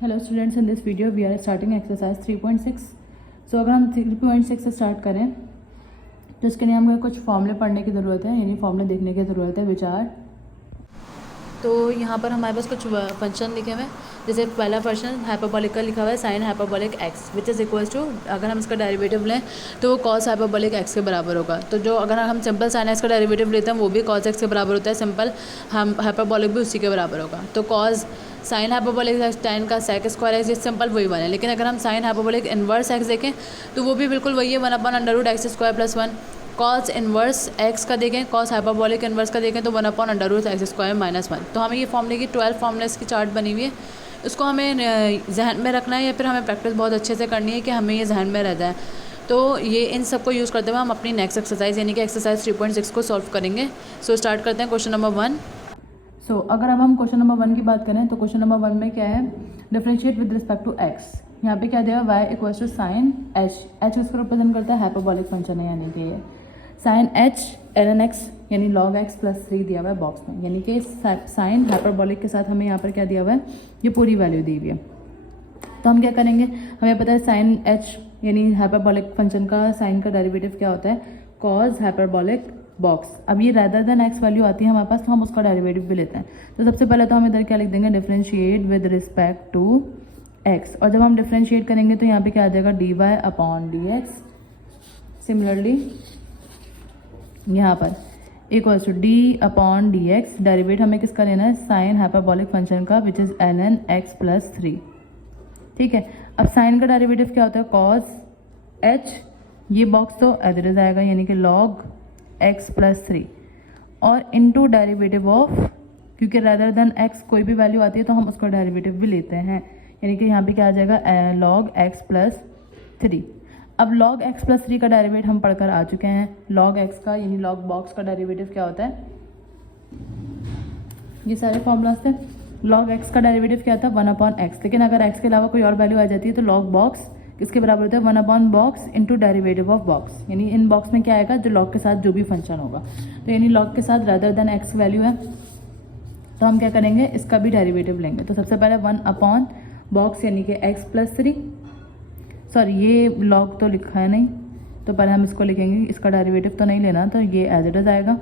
Hello students, in this video we are starting exercise 3.6। So अगर हम 3.6 से start करें तो इसके लिए हमें कुछ फॉर्मूले पढ़ने की ज़रूरत है, यानी फॉर्मूले देखने की ज़रूरत है। विचार तो यहाँ पर हमारे पास कुछ फंक्शन लिखे हुए हैं। जैसे पहला फंक्शन हाइपरबोलिक का लिखा हुआ है sine hyperbolic x which is equals to, अगर हम इसका डेरिवेटिव लें तो वो कॉस हाइपरबोलिक एक्स के बराबर होगा। तो जो अगर हम सिंपल साइन एक्स का डेरिवेटिव लेते हैं वो भी कॉस एक्स के बराबर होता है, सिंपल हम हाइपरबोलिक भी उसी के बराबर होगा। तो कॉस साइन हाइपरबोलिक tan का सेक स्क्वायर एक्स, ये सिंपल वही वाला है। लेकिन अगर हम साइन हाइपरबोलिक इन्वर्स एक्स देखें तो वो भी बिल्कुल वही है, 1/√x² + 1। कॉस इन्वर्स एक्स का देखें, कॉस हाइपरबोलिक इन्वर्स का देखें तो 1/√x² - 1। तो हमें ये फॉर्मूले की 12 फॉर्मूलेस की चार्ट बनी हुई है, उसको हमें जहन में रखना है या फिर हमें प्रैक्टिस बहुत अच्छे से करनी है कि हमें ये जहन में रहता है। तो ये इन सबको यूज़ करते हुए हम अपनी नेक्स्ट एक्सरसाइज यानी कि एक्सरसाइज 3.6 को सॉल्व करेंगे। सो स्टार्ट करते हैं क्वेश्चन नंबर 1। सो अगर अब हम क्वेश्चन नंबर 1 की बात करें तो क्वेश्चन नंबर 1 में क्या है, differentiate with respect to x. यहाँ पे क्या दिया, y equals to sine h. H किसको रिप्रेजेंट करता है, हाइपरबोलिक फंक्शन है, यानी कि ये साइन एच ln x यानी log x + 3 दिया हुआ है बॉक्स में, यानी कि साइन हाइपरबोलिक के साथ हमें यहाँ पर क्या दिया हुआ है, ये पूरी वैल्यू दी हुई है। तो हम क्या करेंगे, हमें पता है साइन एच यानी हाइपरबोलिक फंक्शन का साइन का डेरिवेटिव क्या होता है, कॉस हाइपरबोलिक बॉक्स। अब ये रेदर देन एक्स वैल्यू आती है हमारे पास, तो हम उसका डेरिवेटिव भी लेते हैं। तो सबसे पहले तो हम इधर क्या लिख देंगे, differentiate with respect to x. और जब हम डिफरेंशिएट करेंगे तो यहाँ पे क्या आ जाएगा, dy/dx। सिमिलरली यहाँ पर इक्वल्स टू d/dx। डेरिवेट हमें किसका लेना है, साइन हाइपरबोलिक फंक्शन का विच इज़ ln x + 3। ठीक है, अब साइन का डेरिवेटिव क्या होता है, कॉस एच, ये बॉक्स तो एज इट इज आएगा यानी कि log x + 3 और इनटू डेरिवेटिव ऑफ, क्योंकि रेदर देन x कोई भी वैल्यू आती है तो हम उसका डेरिवेटिव भी लेते हैं, यानी कि यहाँ पे क्या आ जाएगा, log x + 3। अब log x + 3 का डेरिवेटिव हम पढ़कर आ चुके हैं। log x का यानी log बॉक्स का डेरिवेटिव क्या होता है, ये सारे फॉर्मूलाज थे। log x का डेरिवेटिव क्या था, 1/x। लेकिन अगर x के अलावा कोई और वैल्यू आ जाती है तो log बॉक्स किसके बराबर होता है, 1/box into derivative of box. यानी इन बॉक्स में क्या आएगा, जो log के साथ जो भी फंक्शन होगा, तो यानी log के साथ रेदर देन x वैल्यू है तो हम क्या करेंगे, इसका भी डेरिवेटिव लेंगे। तो सबसे पहले 1/box यानी कि x + 3, सॉरी ये log तो लिखा है नहीं, तो पहले हम इसको लिखेंगे, इसका डेरिवेटिव तो नहीं लेना, तो ये एज इट इज आएगा।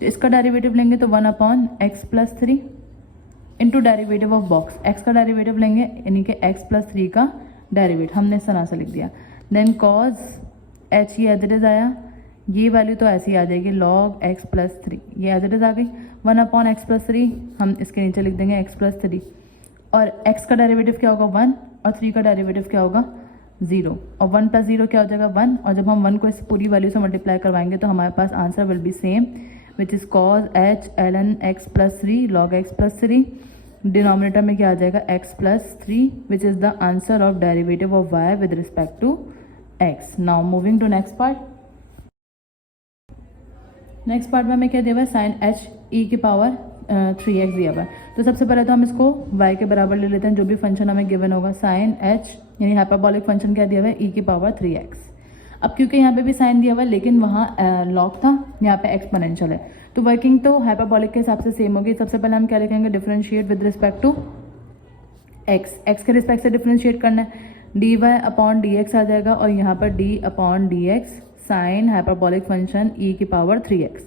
तो इसका डेरिवेटिव लेंगे तो 1/x + 3 into derivative of box. x का डेरिवेटिव लेंगे यानी कि x + 3 का डेरिवेटिव हमने इस तरह से लिख दिया। देन कॉज h, ये एज इट इज आया, ये वैल्यू तो ऐसी आ जाएगी log x + 3, ये एज इट इज आ गई। 1/x + 3 हम इसके नीचे लिख देंगे x + 3, और x का डेरिवेटिव क्या होगा 1 और 3 का डेरिवेटिव क्या होगा 0, और 1 + 0 क्या हो जाएगा 1, और जब हम 1 को इस पूरी वैल्यू से मल्टीप्लाई करवाएंगे तो हमारे पास answer will be same which is cos h ln x + 3 log x + 3। Denominator में क्या आ जाएगा, x + 3 which is the answer of derivative of y with respect to x। Now moving to next part. Next part में हमें क्या दिया हुआ है, साइन h e⁻3x दिया हुआ है। तो सबसे पहले तो हम इसको y के बराबर ले लेते हैं, जो भी फंक्शन हमें गिवन होगा। साइन h यानी हाइपरबोलिक फंक्शन क्या दिया हुआ है, e⁻3x। अब क्योंकि यहाँ पे भी साइन दिया हुआ है लेकिन वहाँ लॉग था, यहाँ पे एक्सपोनेंशियल है, तो वर्किंग तो हाइपरबोलिक के हिसाब से सेम होगी। सबसे पहले हम क्या लिखेंगे, differentiate with respect to x के रिस्पेक्ट से डिफरेंशिएट करना है, dy/dx आ जाएगा, और यहाँ पर d/dx sign hyperbolic function e⁻3x।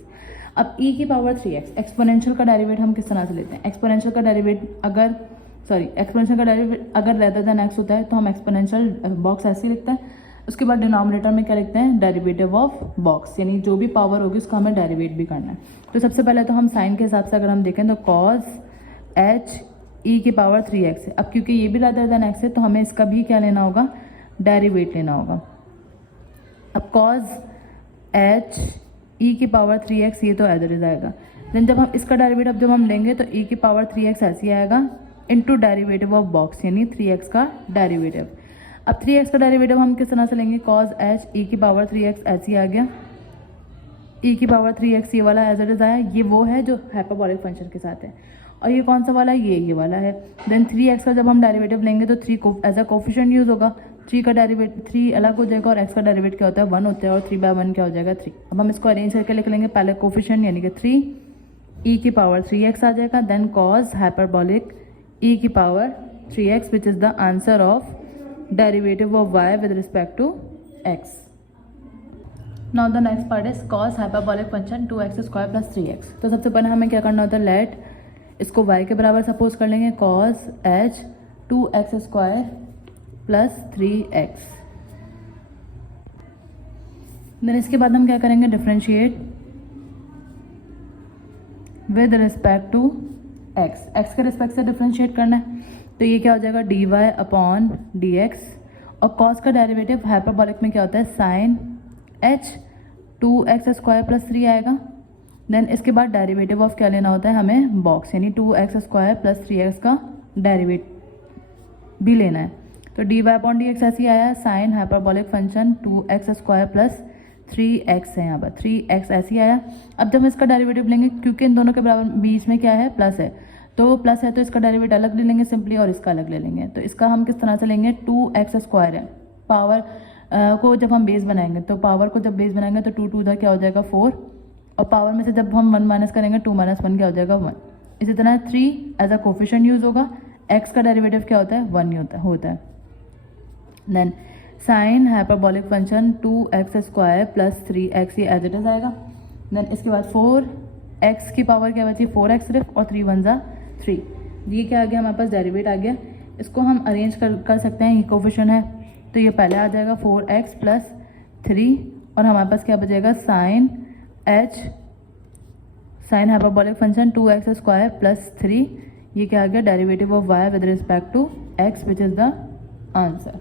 अब e⁻3x एक्सपोनेंशियल का डेरिवेटिव हम किस तरह से लेते हैं, एक्सपोनेंशियल का डेरिवेटिव अगर रेदर देन x होता है तो हम एक्सपोनेंशियल बॉक्स ऐसे ही लिखते हैं। उसके बाद डिनोमिनेटर में क्या लिखते हैं, डेरिवेटिव ऑफ बॉक्स, यानी जो भी पावर होगी उसका हमें डेरिवेट भी करना है। तो सबसे पहले तो हम साइन के हिसाब से अगर हम देखें तो cos h e⁻3x है। अब क्योंकि ये भी रेदर देन x है तो हमें इसका भी क्या लेना होगा, डेरिवेट लेना होगा। अब cos h e⁻3x ये तो एज इट इज आएगा। देन जब हम इसका डेरिवेटिव जब हम लेंगे तो e⁻3x ऐसे आएगा इंटू डेरिवेटिव ऑफ बॉक्स यानी 3x का डेरिवेटिव। अब 3x का डेरिवेटिव हम किस तरह से लेंगे, cos h e⁻3x ऐसे आ गया, e⁻3x ये वाला एज इट इज आया, ये वो है जो हाइपरबोलिक फंक्शन के साथ है, और ये कौन सा वाला है, ये वाला है। देन 3x का जब हम डेरिवेटिव लेंगे तो 3 को एज अ कोफिशिएंट यूज होगा, 3 का डेरिवेटिव 3 अलग हो जाएगा, और x का डेरिवेटिव क्या होता है 1 होता है, और 3/1 क्या हो जाएगा 3। अब हम इसको अरेंज करके लिख लेंगे, पहले कोफिशिएंट यानी कि 3 e⁻3x आ जाएगा, then cos hyperbolic e⁻ 3x which is the answer of derivative of y with respect to x. Now the next part is cos hyperbolic function 2x square plus 3x. तो सबसे पहले हमें क्या करना होता है, लेट इसको y के बराबर सपोज कर लेंगे cos h 2x square plus 3x. Then इसके बाद हम क्या करेंगे, differentiate with respect to x. x के रिस्पेक्ट से डिफ्रेंशिएट करना है, तो ये क्या हो जाएगा dy अपॉन dx. और cos का डेरिवेटिव हाइपरबॉलिक में क्या होता है, sign h 2x square plus 3 आएगा. देन इसके बाद डेरिवेटिव ऑफ क्या लेना होता है हमें, बॉक्स, यानी 2x स्क्वायर प्लस 3x का डेरिवेटिव भी लेना है. तो dy अपॉन dx ऐसे ही आया, sign hyperbolic function 2x square plus 3x है, यहाँ पर 3x ऐसे ही आया. अब जब हम इसका डेरिवेटिव लेंगे, क्योंकि इन दोनों के बराबर बीच में क्या है, प्लस है, तो प्लस है तो इसका डेरिवेटिव अलग ले लेंगे सिंपली, और इसका अलग ले लेंगे. तो इसका हम किस तरह से लेंगे, 2x स्क्वायर है, पावर को जब हम बेस बनाएंगे, तो पावर को जब बेस बनाएंगे तो 2 2 उधर क्या हो जाएगा 4, और पावर में से जब हम 1 माइनस करेंगे 2 माइनस 1 क्या हो जाएगा 1. इसी तरह 3 एज अ कोफिशिएंट यूज होगा. x का डेरिवेटिव क्या होता है, 1 ही होता है. Then sine hyperbolic function 2x square plus 3x ये एज इट इज आएगा. देन इसके बाद 4x की पावर क्या बची, 4x सिर्फ, और 3 1 3. ये क्या आ गया हमारे पास, डेरिवेट आ गया. इसको हम अरेंज कर सकते हैं, ये कोफिशिएंट है, तो ये पहले आ जाएगा 4x प्लस 3, और हमारे पास क्या बचेगा, sine hyperbolic function 2x square plus 3. ये क्या आ गया, derivative of y with respect to x which is the answer.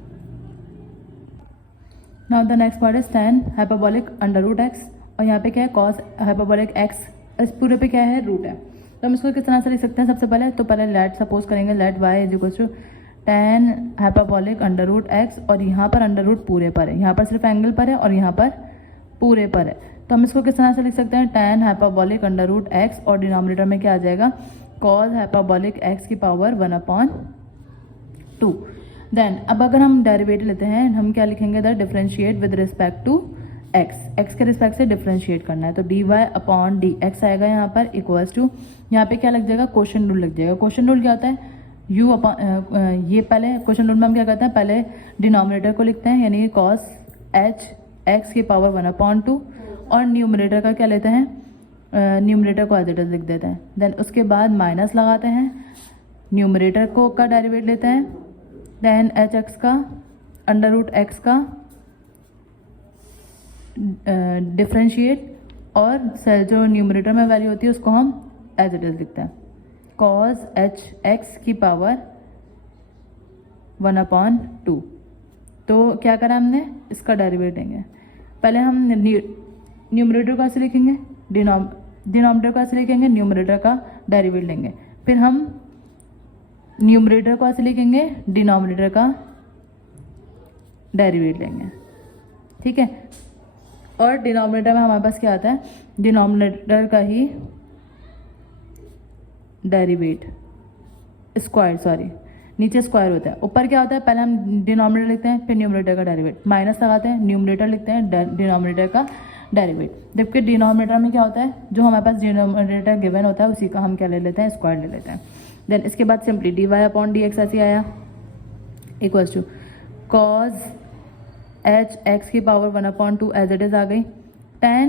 Now the next part is tan hyperbolic under root x, और यहाँ पे क्या है, कॉस हाइपरबॉलिक x, इस पूरे पे क्या है, रूट है. तो हम इसको किस तरह से लिख सकते हैं, सबसे पहले तो पहले लेट सपोज करेंगे, let y is equal to tan hyperbolic under root x, और यहाँ पर अंडर रूट पूरे पर है, यहाँ पर सिर्फ एंगल पर है और यहाँ पर पूरे पर है. तो हम इसको किस तरह से लिख सकते हैं, tan hyperbolic under root x, और डिनोमिनेटर में क्या आ जाएगा, cos हाइपरबॉलिक x की पावर 1/2. देन अब अगर हम डेरिवेटिव लेते हैं, हम क्या लिखेंगे, the differentiate with respect to x के रिस्पेक्ट से डिफरेंशिएट करना है, तो dy अपॉन dx आएगा यहाँ पर इक्वल्स टू, यहाँ पे क्या लग जाएगा, क्वोशंट रूल लग जाएगा. क्वोशंट रूल क्या होता है, u अपॉन ये पहले क्वोशंट रूल में हम क्या करते हैं, पहले डिनोमिनेटर को लिखते हैं, यानी cos h x की पावर 1/2, और न्यूमरेटर का क्या लेते हैं, न्यूमरेटर को एज इट इज लिख देते हैं. देन उसके बाद माइनस लगाते हैं, न्यूमरेटर को का डेरिवेट लेते हैं, देन एच एक्स का अंडर रूट एक्स का डिफ्रेंशिएट, और जो न्यूमरेटर में वैल्यू होती है उसको हम एज इट इज लिखते हैं, कॉस एच एक्स की पावर 1/2. तो क्या करा हमने, इसका डेरिवेट लेंगे. पहले हम न्यूमरेटर को ऐसे लिखेंगे, डिनोमिनेटर को ऐसे लिखेंगे, न्यूमरेटर का डेरिवेट लेंगे. फिर हम न्यूमरेटर को ऐसे लिखेंगे, डिनोमिनेटर का डेरिवेट लेंगे. ठीक है, और डिनोमिनेटर में हमारे पास क्या आता है, डिनोमिनेटर का ही डेरिवेट, स्क्वायर, सॉरी नीचे स्क्वायर होता है, ऊपर क्या होता है, पहले हम डिनोमिनेटर लिखते हैं, फिर न्यूमरेटर का डेरिवेट, माइनस लगाते हैं, न्यूमरेटर लिखते हैं, डिनोमिनेटर का डेरिवेट. जबकि डिनोमिनेटर में क्या होता है, जो हमारे पास डिनोमिनेटर गिवन होता है उसी का हम क्या ले लेते हैं, स्क्वायर ले लेते हैं. देन इसके बाद सिंपली dy अपॉन dx ऐसे आया, equals to cos h x की पावर 1/2 एज इट इज आ गई. tan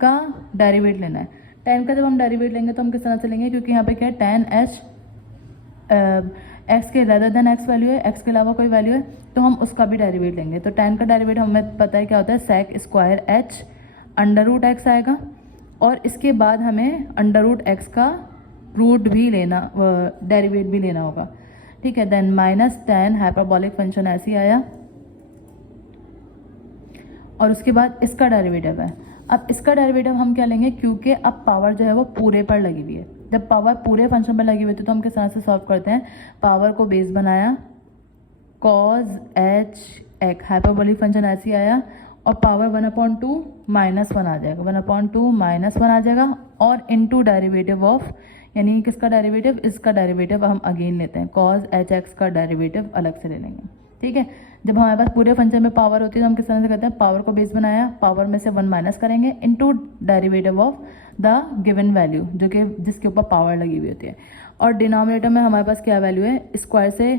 का डेरिवेट लेना है. tan का जब हम डेरिवेट लेंगे तो हम किस तरह से लेंगे, क्योंकि यहाँ पे क्या है, tan h x के रेदर देन x वैल्यू है, x के अलावा कोई वैल्यू है, तो हम उसका भी डेरिवेट लेंगे. तो tan का डेरिवेट हमें पता है क्या होता है, sec square h under root x आएगा, और इसके बाद हमें अंडर रूट x का रूट भी लेना, डेरिवेट भी लेना होगा. ठीक है, then minus tan hyperbolic function ऐसे ही आया, और उसके बाद इसका डेरिवेटिव है. अब इसका डेरिवेटिव हम क्या लेंगे, क्योंकि अब पावर जो है वो पूरे पर लगी हुई है. जब पावर पूरे फंक्शन पर लगी हुई थी तो हम किस तरह से सॉल्व करते हैं, पावर को बेस बनाया, cos h x hyperbolic function ऐसे ही आया, और पावर 1/2 -1 आ जाएगा, 1/2 -1 आ जाएगा, और इनटू डेरिवेटिव ऑफ, यानी किसका डेरिवेटिव, इसका डेरिवेटिव हम अगेन लेते हैं, cos h x का डेरिवेटिव अलग से ले लेंगे. ठीक है, जब हमारे पास पूरे फंक्शन में पावर होती है तो हम किस तरह से करते हैं, पावर को बेस बनाया, पावर में से 1 माइनस करेंगे, into derivative of the given value, जो कि जिसके ऊपर पावर लगी हुई होती है. और डिनोमिनेटर में हमारे पास क्या वैल्यू है, स्क्वायर से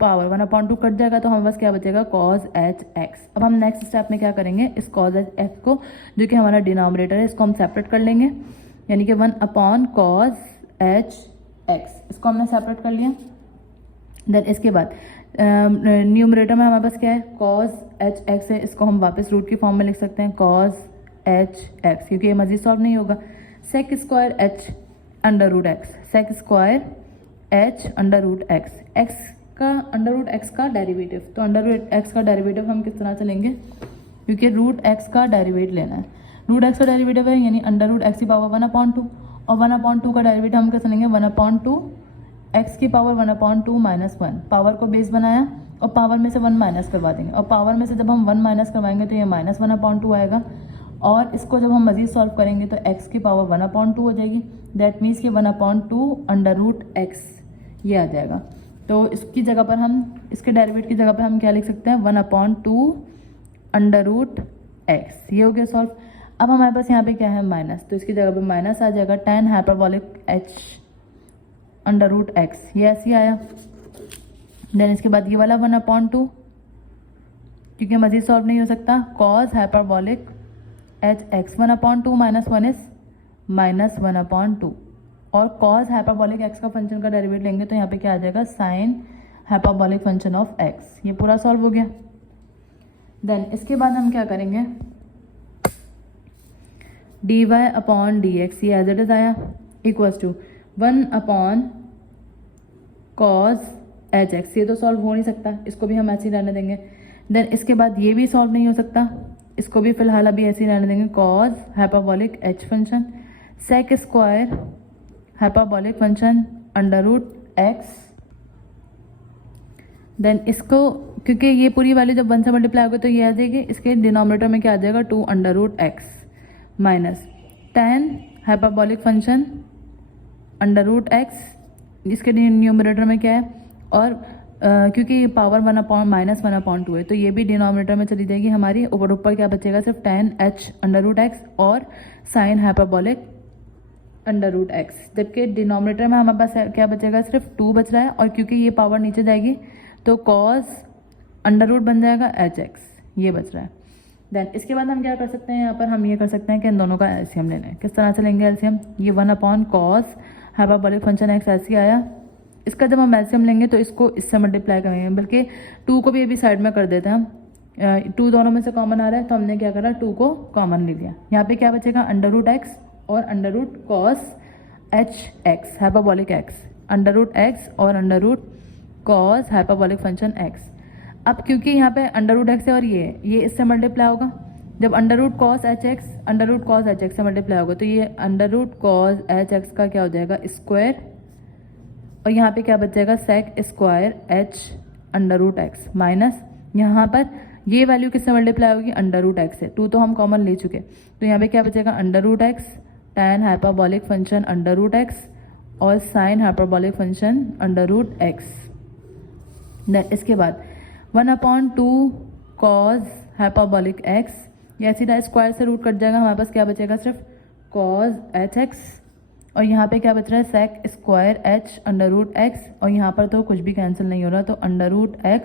पावर 1/2 कट जाएगा तो हमारे पास क्या बचेगा cos h x। अब हम नेक्स्ट स्टेप में क्या करेंगे, इस cos h x को जो कि हमारा डिनोमिनेटर है इसको हम सेपरेट कर लेंगे, यानी कि 1/cos h x, इसको हमने सेपरेट कर लिया। देन इसके बाद न्यूमरेटर में हमारे पास क्या है cos h x है, इसको हम वापस रूट की फॉर्म में लिख सकते हैं cos h x, क्योंकि ये मजीद सॉल्व नहीं होगा। sec square h under root x, sec square h under root x, x का अंडर रूट x का डेरिवेटिव, तो अंडर रूट x का डेरिवेटिव हम किस तरह से लेंगे, क्योंकि रूट x का डेरिवेटिव लेना है। रूट x का डेरिवेटिव है यानी अंडर रूट x की पावर 1/2, और 1/2 का डेरिवेटिव हम कैसे लेंगे, 1/2 x की पावर 1/2 माइनस 1, पावर को बेस बनाया और पावर में से 1 माइनस करवा देंगे, और पावर में से जब हम 1 माइनस करवाएंगे तो ये माइनस 1/2 आएगा, और इसको जब हम मजीद सॉल्व करेंगे तो x की पावर 1/2 हो जाएगी। दैट मीन्स कि 1/2 अंडर रूट x ये आ जाएगा। तो इसकी जगह पर हम, इसके डेरिवेटिव की जगह पर हम क्या लिख सकते हैं, 1/2 अंडर रूट x, ये हो गया सॉल्व। अब हमारे पास यहाँ पे क्या है माइनस, तो इसकी जगह पे माइनस आ जाएगा tan hyperbolic h under root x, ये ऐसे ही आया। देन इसके बाद ये वाला 1/2, क्योंकि मजीद सॉल्व नहीं हो सकता, cos hyperbolic h x, 1/2 minus 1 is minus 1/2, और cos हाइपरबॉलिक x का फंक्शन का डेरिवेटिव लेंगे तो यहाँ पे क्या आ जाएगा, sin hyperbolic function of x, ये पूरा सॉल्व हो गया। देन इसके बाद हम क्या करेंगे, dy/dx ये एज इट इज आया, equals to 1/cos h x, ये तो सॉल्व हो नहीं सकता, इसको भी हम ऐसे ही रहने देंगे। देन इसके बाद ये भी सॉल्व नहीं हो सकता, इसको भी फिलहाल अभी ऐसे ही रहने देंगे, cos hyperbolic h function, sec square hyperbolic function under root x। Then इसको, क्योंकि ये पूरी वैल्यू जब 1 से मल्टीप्लाई होगी तो ये आ जाएगी, इसके डिनोमिनेटर में क्या आ जाएगा, 2 under root x minus tan hyperbolic function under root x, इसके न्यूमरेटर में क्या है, और क्योंकि पावर 1/-1/2 है तो ये भी डिनोमिनेटर में चली जाएगी हमारी, ऊपर ऊपर क्या बचेगा, सिर्फ tan h under root x और sin hyperbolic under root x, जबकि डिनोमिनेटर में हमारे पास क्या बचेगा, सिर्फ 2 बच रहा है, और क्योंकि ये पावर नीचे जाएगी तो cos अंडर रूट बन जाएगा h x, ये बच रहा है। देन इसके बाद हम क्या कर सकते हैं, यहाँ पर हम ये कर सकते हैं कि इन दोनों का एलसीएम ले लें। किस तरह से लेंगे एलसीएम, ये 1/cos हाइपरबॉलिक फंक्शन x ऐसे आया, इसका जब हम एलसीएम लेंगे तो इसको इससे मल्टीप्लाई करेंगे, बल्कि 2 को भी अभी साइड में कर देते हैं हम, 2 दोनों में से कॉमन आ रहा है तो हमने क्या करा, 2 को कॉमन ले लिया। यहाँ पे क्या बचेगा, अंडर रूट x और under root cos h x hyperbolic x, under root x और under root cos hyperbolic function x। अब क्योंकि यहाँ पे अंडर रूट x है और ये इससे मल्टीप्लाई होगा, जब under root cos h x under root cos h x से मल्टीप्लाई होगा तो ये under root cos h x का क्या हो जाएगा, स्क्वायर, और यहाँ पे क्या बच जाएगा, sec square h under root x minus, यहाँ पर ये वैल्यू किससे मल्टीप्लाई होगी, अंडर रूट x से, 2 तो हम कॉमन ले चुके, तो यहाँ पे क्या बचेगा, under root x tan hyperbolic function under root x और sin hyperbolic function under root x। Then इसके बाद 1/2 cos हाइपरबॉलिक x, या सीधा स्क्वायर से रूट कट जाएगा, हमारे पास क्या बचेगा, सिर्फ cos h x, और यहाँ पे क्या बच रहा है, sec square h under root x, और यहाँ पर तो कुछ भी कैंसिल नहीं हो रहा, तो under root x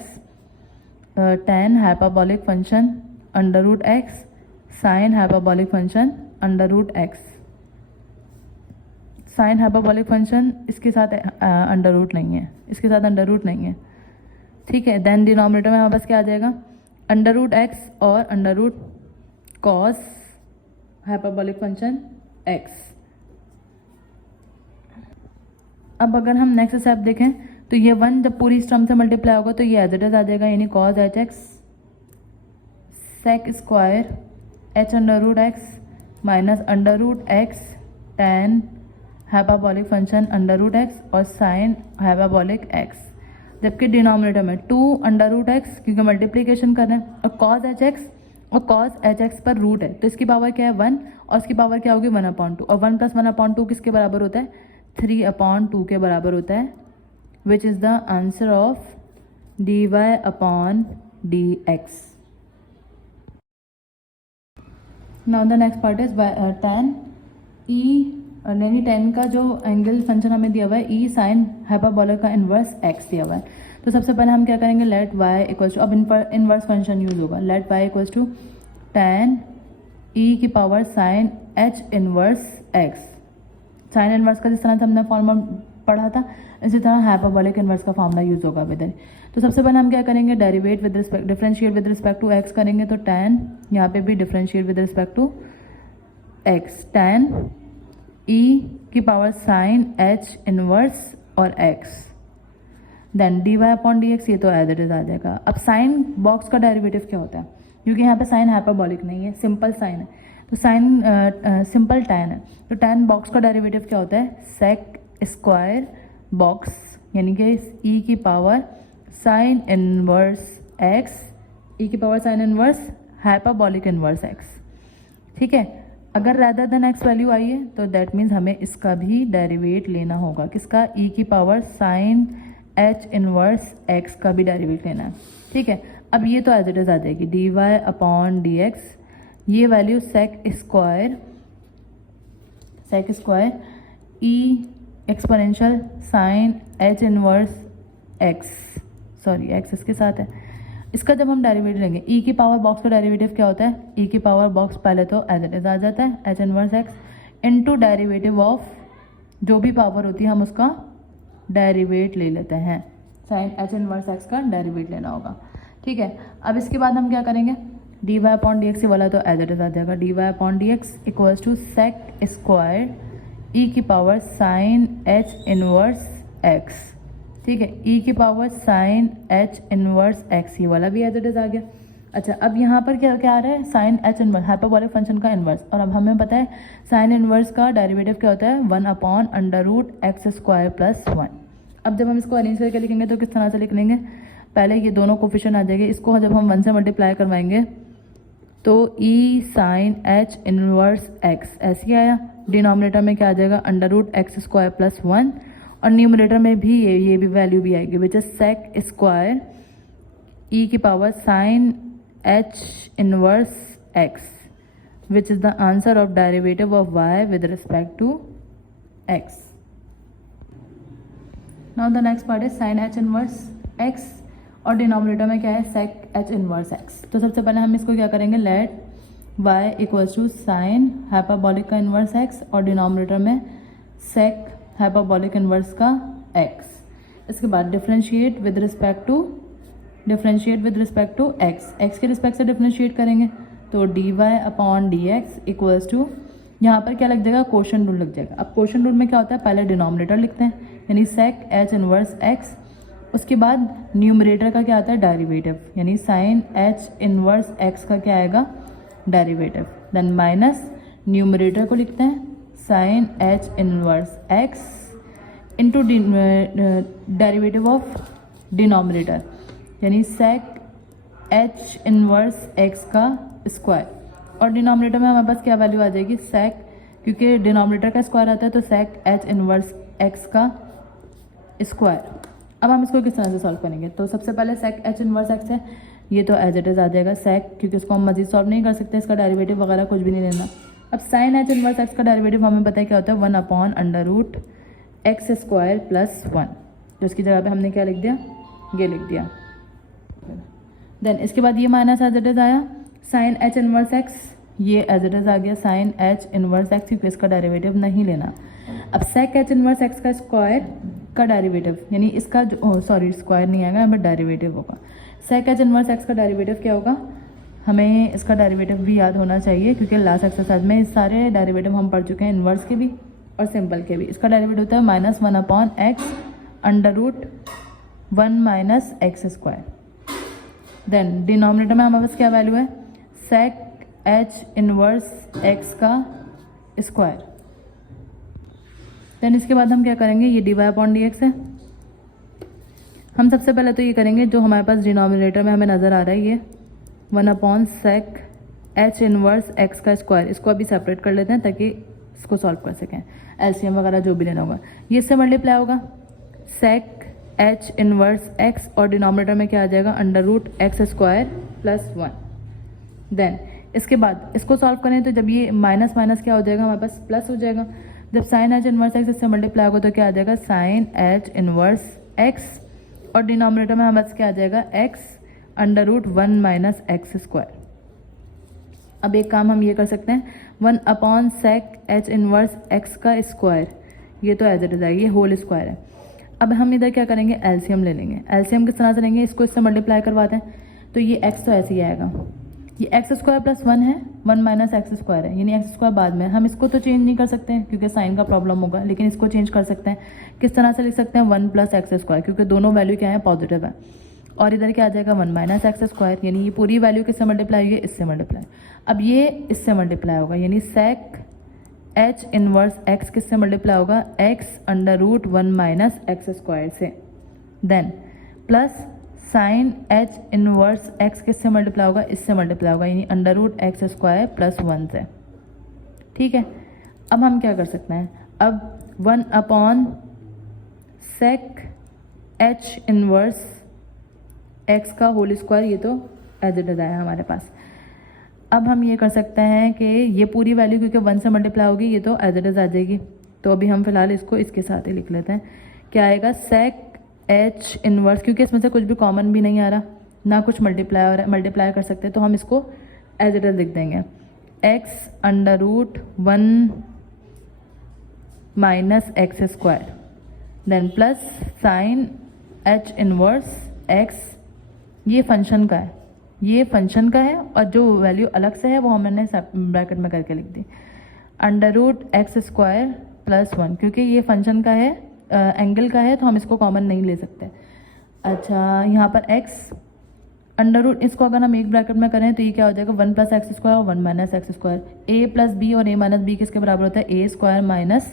tan hyperbolic function under root x sin hyperbolic function under root x, sine hyperbolic function इसके साथ अंडर रूट नहीं है, इसके साथ अंडर रूट नहीं है, ठीक है। देन डिनोमिनेटर में हमारे पास क्या आ जाएगा, अंडर रूट x और under root cos hyperbolic function x। अब अगर हम नेक्स्ट स्टेप देखें तो ये 1 जब पूरी टर्म से मल्टीप्लाई होगा तो ये एज इट इज आ जाएगा, यानी cos h x sec square h under root x minus under root x tan hyperbolic function under root x और sin हाइपरबॉलिक x, जबकि डिनोमिनेटर में 2 अंडर रूट x क्योंकि मल्टीप्लीकेशन कर रहे हैं, और cos h x और cos h x पर रूट है तो इसकी पावर क्या है 1 और इसकी पावर क्या होगी 1/2, और 1 + 1/2 किसके बराबर होता है, 3/2 के बराबर होता है, विच is the answer of dy/dx। Now the next part is tan e, यानी tan का जो एंगल फंक्शन हमें दिया हुआ है e sin हाइपरबोला का इन्वर्स x दिया हुआ है। तो सबसे पहले हम क्या करेंगे, लेट वाई इक्वल्स टू, अब इनवर्स फंक्शन यूज़ होगा, let y equals to tan e की power sine h inverse x. Sine inverse का जिस तरह से हमने फॉर्मूला पढ़ा था, इसी तरह हाइपरबोलिक इनवर्स का फॉर्मूला यूज़ होगा इधर। तो सबसे पहले हम क्या करेंगे, derivate with respect, differentiate with respect to x करेंगे, तो tan यहाँ पे भी differentiate with respect to x, tan e की पावर साइन एच इनवर्स और x, then d y upon d x, ये तो एज इट इज आ जाएगा। अब साइन बॉक्स का डेरिवेटिव क्या होता है, क्योंकि यहाँ पे साइन हाइपरबोलिक नहीं है, सिंपल साइन है, तो साइन सिंपल tan है, तो tan बॉक्स का डेरिवेटिव क्या होता है, सेक स्क्वायर बॉक्स, यानी कि ई की पावर साइन इनवर्स एक्स, ई की power sine inverse hyperbolic inverse x. ठीक है, अगर रैदर देन एक्स वैल्यू आई है तो दैट मीन्स हमें इसका भी डेरिवेट लेना होगा, किसका, ई की power sine h inverse x का भी डेरिवेट लेना है। ठीक है, अब ये तो एज इट इज आ जाएगी d y upon d x, ये value sec square e exponential sine h inverse x, sorry x इसके साथ है, इसका जब हम डेरिवेटिव लेंगे, ई की पावर बॉक्स का डेरिवेटिव क्या होता है, ई की पावर बॉक्स पहले तो एज इट इज आ जाता है H inverse x into derivative of जो भी पावर होती है हम उसका डेरिवेट ले लेते हैं, साइन एच इनवर्स एक्स का डेरिवेट लेना होगा। ठीक है, अब इसके बाद हम क्या करेंगे, d y upon d x वाला तो एज इट इज आ जाएगा, d y upon d x equals to sec square e की power sine h inverse x. ठीक है, ई की power sine h inverse x, ये वाला भी एज इट इज आ गया। अच्छा, अब यहाँ पर क्या क्या आ रहा है, sine h inverse hyperbolic function का इनवर्स, और अब हमें पता है साइन इनवर्स का डेरिवेटिव क्या होता है, 1 upon under root x square plus 1। अब जब हम इसको अरेंज करके लिखेंगे तो किस तरह से लिख लेंगे, पहले ये दोनों कोफिशिएंट आ जाएंगे, इसको जब हम 1 से मल्टीप्लाई करवाएंगे तो e sine h inverse x ऐसे आया, डिनोमिनेटर में क्या आ जाएगा, under root x square plus 1, और न्यूमरेटर में भी ये भी वैल्यू भी आएगी, which is sec square e की power sine h inverse x, which is the answer of derivative of y with respect to x. Now the next part is sine h inverse x, और denominator में क्या है, sec h inverse x. तो सबसे पहले हम इसको क्या करेंगे, let y equals to sine hyperbolic का इनवर्स एक्स, और डिनोमिनेटर में सेक हाइपरबोलिक इनवर्स का एक्स। इसके बाद differentiate with respect to x, x के रिस्पेक्ट से डिफरेंशिएट करेंगे तो d y upon d x equals to, यहाँ पर क्या लग जाएगा, क्वोशंट रूल लग जाएगा। अब क्वोशंट रूल में क्या होता है, पहले डिनोमिनेटर लिखते हैं यानी सेक एच इनवर्स एक्स, उसके बाद न्यूमरेटर का क्या आता है, डेरिवेटिव, यानी साइन एच इनवर्स एक्स का क्या आएगा, डेरिवेटिव, देन माइनस न्यूमरेटर को लिखते हैं sine h inverse x into derivative of denominator, यानी सेक एच इनवर्स एक्स का स्क्वायर, और डिनोमिनेटर में हमारे पास क्या वैल्यू आ जाएगी, सेक, क्योंकि डिनोमिनेटर का स्क्वायर आता है तो सेक एच इनवर्स एक्स का स्क्वायर। अब हम इसको किस तरह से सॉल्व करेंगे, तो सबसे पहले सेक एच इनवर्स एक्स है, ये तो एज इट इज आ जाएगा सेक, क्योंकि इसको हम मजीद सॉल्व नहीं कर सकते, इसका डेरिवेटिव वगैरह कुछ भी नहीं लेना। अब साइन एच इनवर्स एक्स का डेरिवेटिव हमें पता है क्या होता है, 1 upon under root x square plus 1, जो इसकी जगह पे हमने क्या लिख दिया, ये लिख दिया। देन इसके बाद ये माइनस एज इट इज आया, साइन एच इनवर्स एक्स, ये एज इट इज आ गया साइन एच इनवर्स एक्स, क्योंकि इसका डेरिवेटिव नहीं लेना। अब सेक एच इनवर्स एक्स का स्क्वायर का डेरिवेटिव, यानी इसका जो सॉरी स्क्वायर नहीं आएगा, हमें डेरिवेटिव होगा। सेक एच इनवर्स एक्स का डेरिवेटिव क्या होगा, हमें इसका डेरिवेटिव भी याद होना चाहिए, क्योंकि लास्ट एक्सरसाइज में सारे डेरिवेटिव हम पढ़ चुके हैं, इनवर्स के भी और सिंपल के भी। इसका डेरिवेटिव होता है -1 upon x under root 1 minus x square. Then denominator में हमारे पास क्या वैल्यू है, सेक एच इनवर्स एक्स का स्क्वायर। देन इसके बाद हम क्या करेंगे, ये d y upon d x है, हम सबसे पहले तो ये करेंगे जो हमारे पास डिनोमिनेटर में हमें नज़र आ रहा है, ये 1 upon sec h inverse x का स्क्वायर, इसको अभी सेपरेट कर लेते हैं ताकि इसको सॉल्व कर सकें, एलसीएम वगैरह जो भी लेना होगा। ये इससे मल्टीप्लाई होगा सेक एच इनवर्स एक्स, और डिनोमिनेटर में क्या आ जाएगा, under root x square plus 1। Then इसके बाद इसको सॉल्व करें तो जब ये माइनस माइनस क्या हो जाएगा, हमारे पास प्लस हो जाएगा। जब साइन एच इनवर्स एक्स इससे मल्टीप्लाई होगा तो क्या आ जाएगा, साइन एच इनवर्स एक्स और डिनोमिनेटर में हमारे पास क्या आ जाएगा, x under root 1 minus x square. अब एक काम हम ये कर सकते हैं, 1 upon sec h inverse x का स्क्वायर, ये तो एज इट इज आएगी, ये होल स्क्वायर है। अब हम इधर क्या करेंगे, एलसीएम ले लेंगे। एलसीएम किस तरह से लेंगे, इसको इससे मल्टीप्लाई करवाते हैं, तो ये x तो ऐसे ही आएगा, ये एक्स स्क्वायर प्लस 1 है, 1 माइनस एक्स स्क्वायर है, यानी एक्स स्क्वायर बाद में। हम इसको तो चेंज नहीं कर सकते हैं क्योंकि साइन का प्रॉब्लम होगा, लेकिन इसको चेंज कर सकते हैं। किस तरह से लिख सकते हैं, 1 प्लस एक्स स्क्वायर, क्योंकि दोनों वैल्यू क्या है, पॉजिटिव है। और इधर क्या आ जाएगा, 1 माइनस एक्स स्क्वायर, यानी ये पूरी वैल्यू किससे मल्टीप्लाई हुई है, इससे मल्टीप्लाई। अब ये इससे मल्टीप्लाई होगा, यानी सेक एच इनवर्स एक्स किससे मल्टीप्लाई होगा, x under root 1 minus x square से। Then plus sine h inverse x किससे मल्टीप्लाई होगा, इससे मल्टीप्लाई होगा, यानी under root x square plus 1 से। ठीक है, अब हम क्या कर सकते हैं, अब 1 upon sec h inverse x का होल स्क्वायर, ये तो एज इट इज आया हमारे पास। अब हम ये कर सकते हैं कि ये पूरी वैल्यू क्योंकि 1 से मल्टीप्लाई होगी, ये तो एज इट इज आ जाएगी, तो अभी हम फिलहाल इसको इसके साथ ही लिख लेते हैं। क्या आएगा, सेक एच इनवर्स, क्योंकि इसमें से कुछ भी कॉमन भी नहीं आ रहा, ना कुछ मल्टीप्लाई कर सकते, तो हम इसको एज इट इज लिख देंगे, x under root 1 minus x square, then plus sine h inverse x, ये फंक्शन का है, ये फंक्शन का है, और जो वैल्यू अलग से है वो हमने ब्रैकेट में करके लिख दी, under root x square plus 1, क्योंकि ये फंक्शन का है, एंगल का है, तो हम इसको कॉमन नहीं ले सकते। अच्छा, यहाँ पर x अंडर रूट, इसको अगर हम एक ब्रैकेट में करें तो ये क्या हो जाएगा, 1 प्लस एक्स स्क्वायर और 1 minus x square. a plus b और a माइनस बी किसके बराबर होता है, a square minus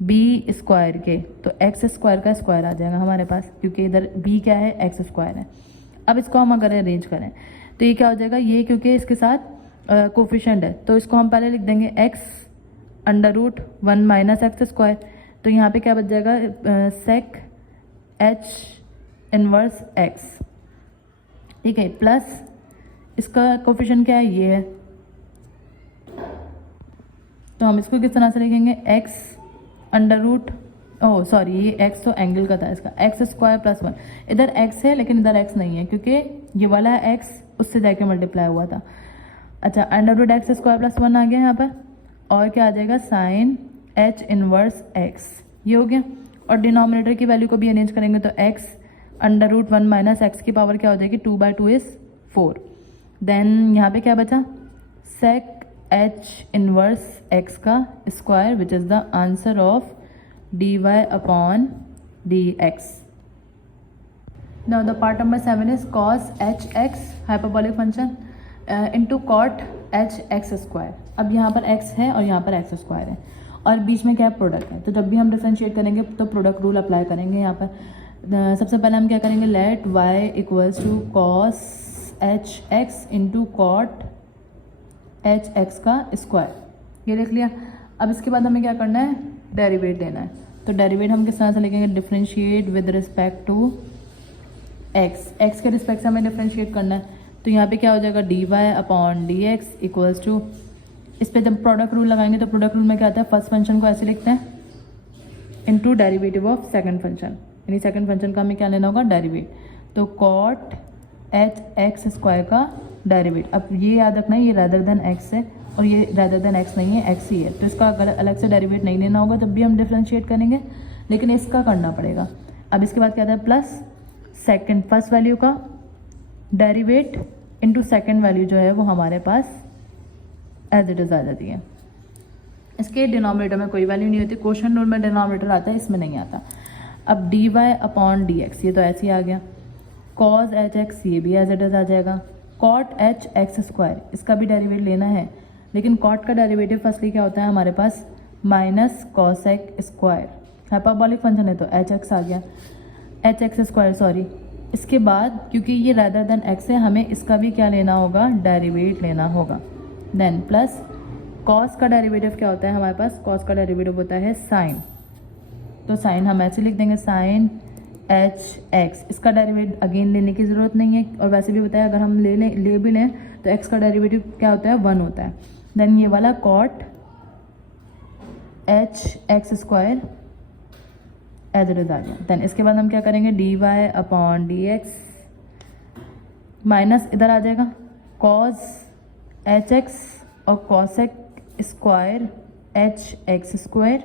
b square के, तो एक्स स्क्वायर का स्क्वायर आ जाएगा हमारे पास, क्योंकि इधर b क्या है, एक्स स्क्वायर है। अब इसको हम अगर अरेंज करें तो ये क्या हो जाएगा, ये क्योंकि इसके साथ कोफिशिएंट है, तो इसको हम पहले लिख देंगे x under root 1 minus x square, तो यहाँ पे क्या बच जाएगा, सेक एच इनवर्स एक्स, ठीक है, प्लस इसका कोफिशिएंट क्या है, ये है, तो हम इसको किस तरह से लिखेंगे, x under root, oh sorry, ये एक्स तो एंगल का था इसका, एक्स स्क्वायर प्लस 1, इधर एक्स है लेकिन इधर एक्स नहीं है, क्योंकि ये वाला है एक्स, उससे जाके मल्टीप्लाई हुआ था। अच्छा, under root x square plus 1 आ गया यहाँ पर, और क्या आ जाएगा, साइन एच इनवर्स एक्स, ये हो गया। और डिनोमिनेटर की वैल्यू को भी अरेंज करेंगे तो x under root 1 minus x की पावर क्या हो जाएगी, 2/2 इज 4। देन यहाँ पे क्या बचा, सेक एच इनवर्स एक्स का square, which is the answer of dy upon dx। Now the part number 7 is cos hx hyperbolic function into cot hx square। अब यहाँ पर x है और यहाँ पर x स्क्वायर है, और बीच में क्या प्रोडक्ट है, तो जब भी हम डिफरेंशिएट करेंगे तो प्रोडक्ट रूल अप्लाई करेंगे। यहाँ पर सबसे पहले हम क्या करेंगे, let y equals to cos h x into cot h x का स्क्वायर, ये देख लिया। अब इसके बाद हमें क्या करना है, डेरिवेट लेना है, तो डेरिवेट हम किस तरह से लिखेंगे, differentiate with respect to x के रिस्पेक्ट से हमें डिफरेंशिएट करना है, तो यहाँ पे क्या हो जाएगा, dy upon d x equals to, इस पर जब प्रोडक्ट रूल लगाएंगे तो प्रोडक्ट रूल में क्या आता है, फर्स्ट फंक्शन को ऐसे लिखते हैं into derivative of second function, यानी सेकंड फंक्शन का हमें क्या लेना होगा, डेरिवेट, तो कॉट एच एक्स स्क्वायर का डेरिवेट। अब ये याद रखना है, ये रैदर देन एक्स है और ये रैदर देन एक्स नहीं है, एक्स ही है, तो इसका अगर अलग से डेरिवेट नहीं लेना होगा जब भी हम डिफरेंशिएट करेंगे, लेकिन इसका करना पड़ेगा। अब इसके बाद क्या आता है, प्लस सेकंड फर्स्ट वैल्यू का डेरिवेट इनटू सेकंड वैल्यू जो है वो हमारे पास एज इट इज आ जाती है। इसके डिनोमिनेटर में कोई वैल्यू नहीं होती, क्वेश्चन रूल में डिनोमिनेटर आता है, इसमें नहीं आता। अब dy अपॉन डी एक्स, ये तो ऐसे ही आ गया, कॉज एच एक्स ये भी एज इट इज आ जाएगा, कॉट एच एक्स स्क्वायर इसका भी डेरिवेट लेना है, लेकिन कॉट का डेरिवेटिव फर्स्टली क्या होता है हमारे पास, minus cos x square, hyperbolic function है तो एच एक्स आ गया, एच एक्स स्क्वायर सॉरी। इसके बाद क्योंकि ये रैदर देन एक्स है, हमें इसका भी क्या लेना होगा, डेरिवेट लेना होगा। देन प्लस कॉस का डेरिवेटिव क्या होता है हमारे पास, कॉस का डेरिवेटिव होता है साइन, तो साइन हम ऐसे लिख देंगे, साइन एच एक्स, इसका डेरिवेटिव अगेन लेने की ज़रूरत नहीं है, और वैसे भी बताया अगर हम ले भी लें तो एक्स का डेरिवेटिव क्या होता है, 1 होता है। देन ये वाला cot h x square as it is आ गया। देन इसके बाद हम क्या करेंगे, d y upon d x minus इधर आ जाएगा कॉस एच एक्स और cosec square h x square.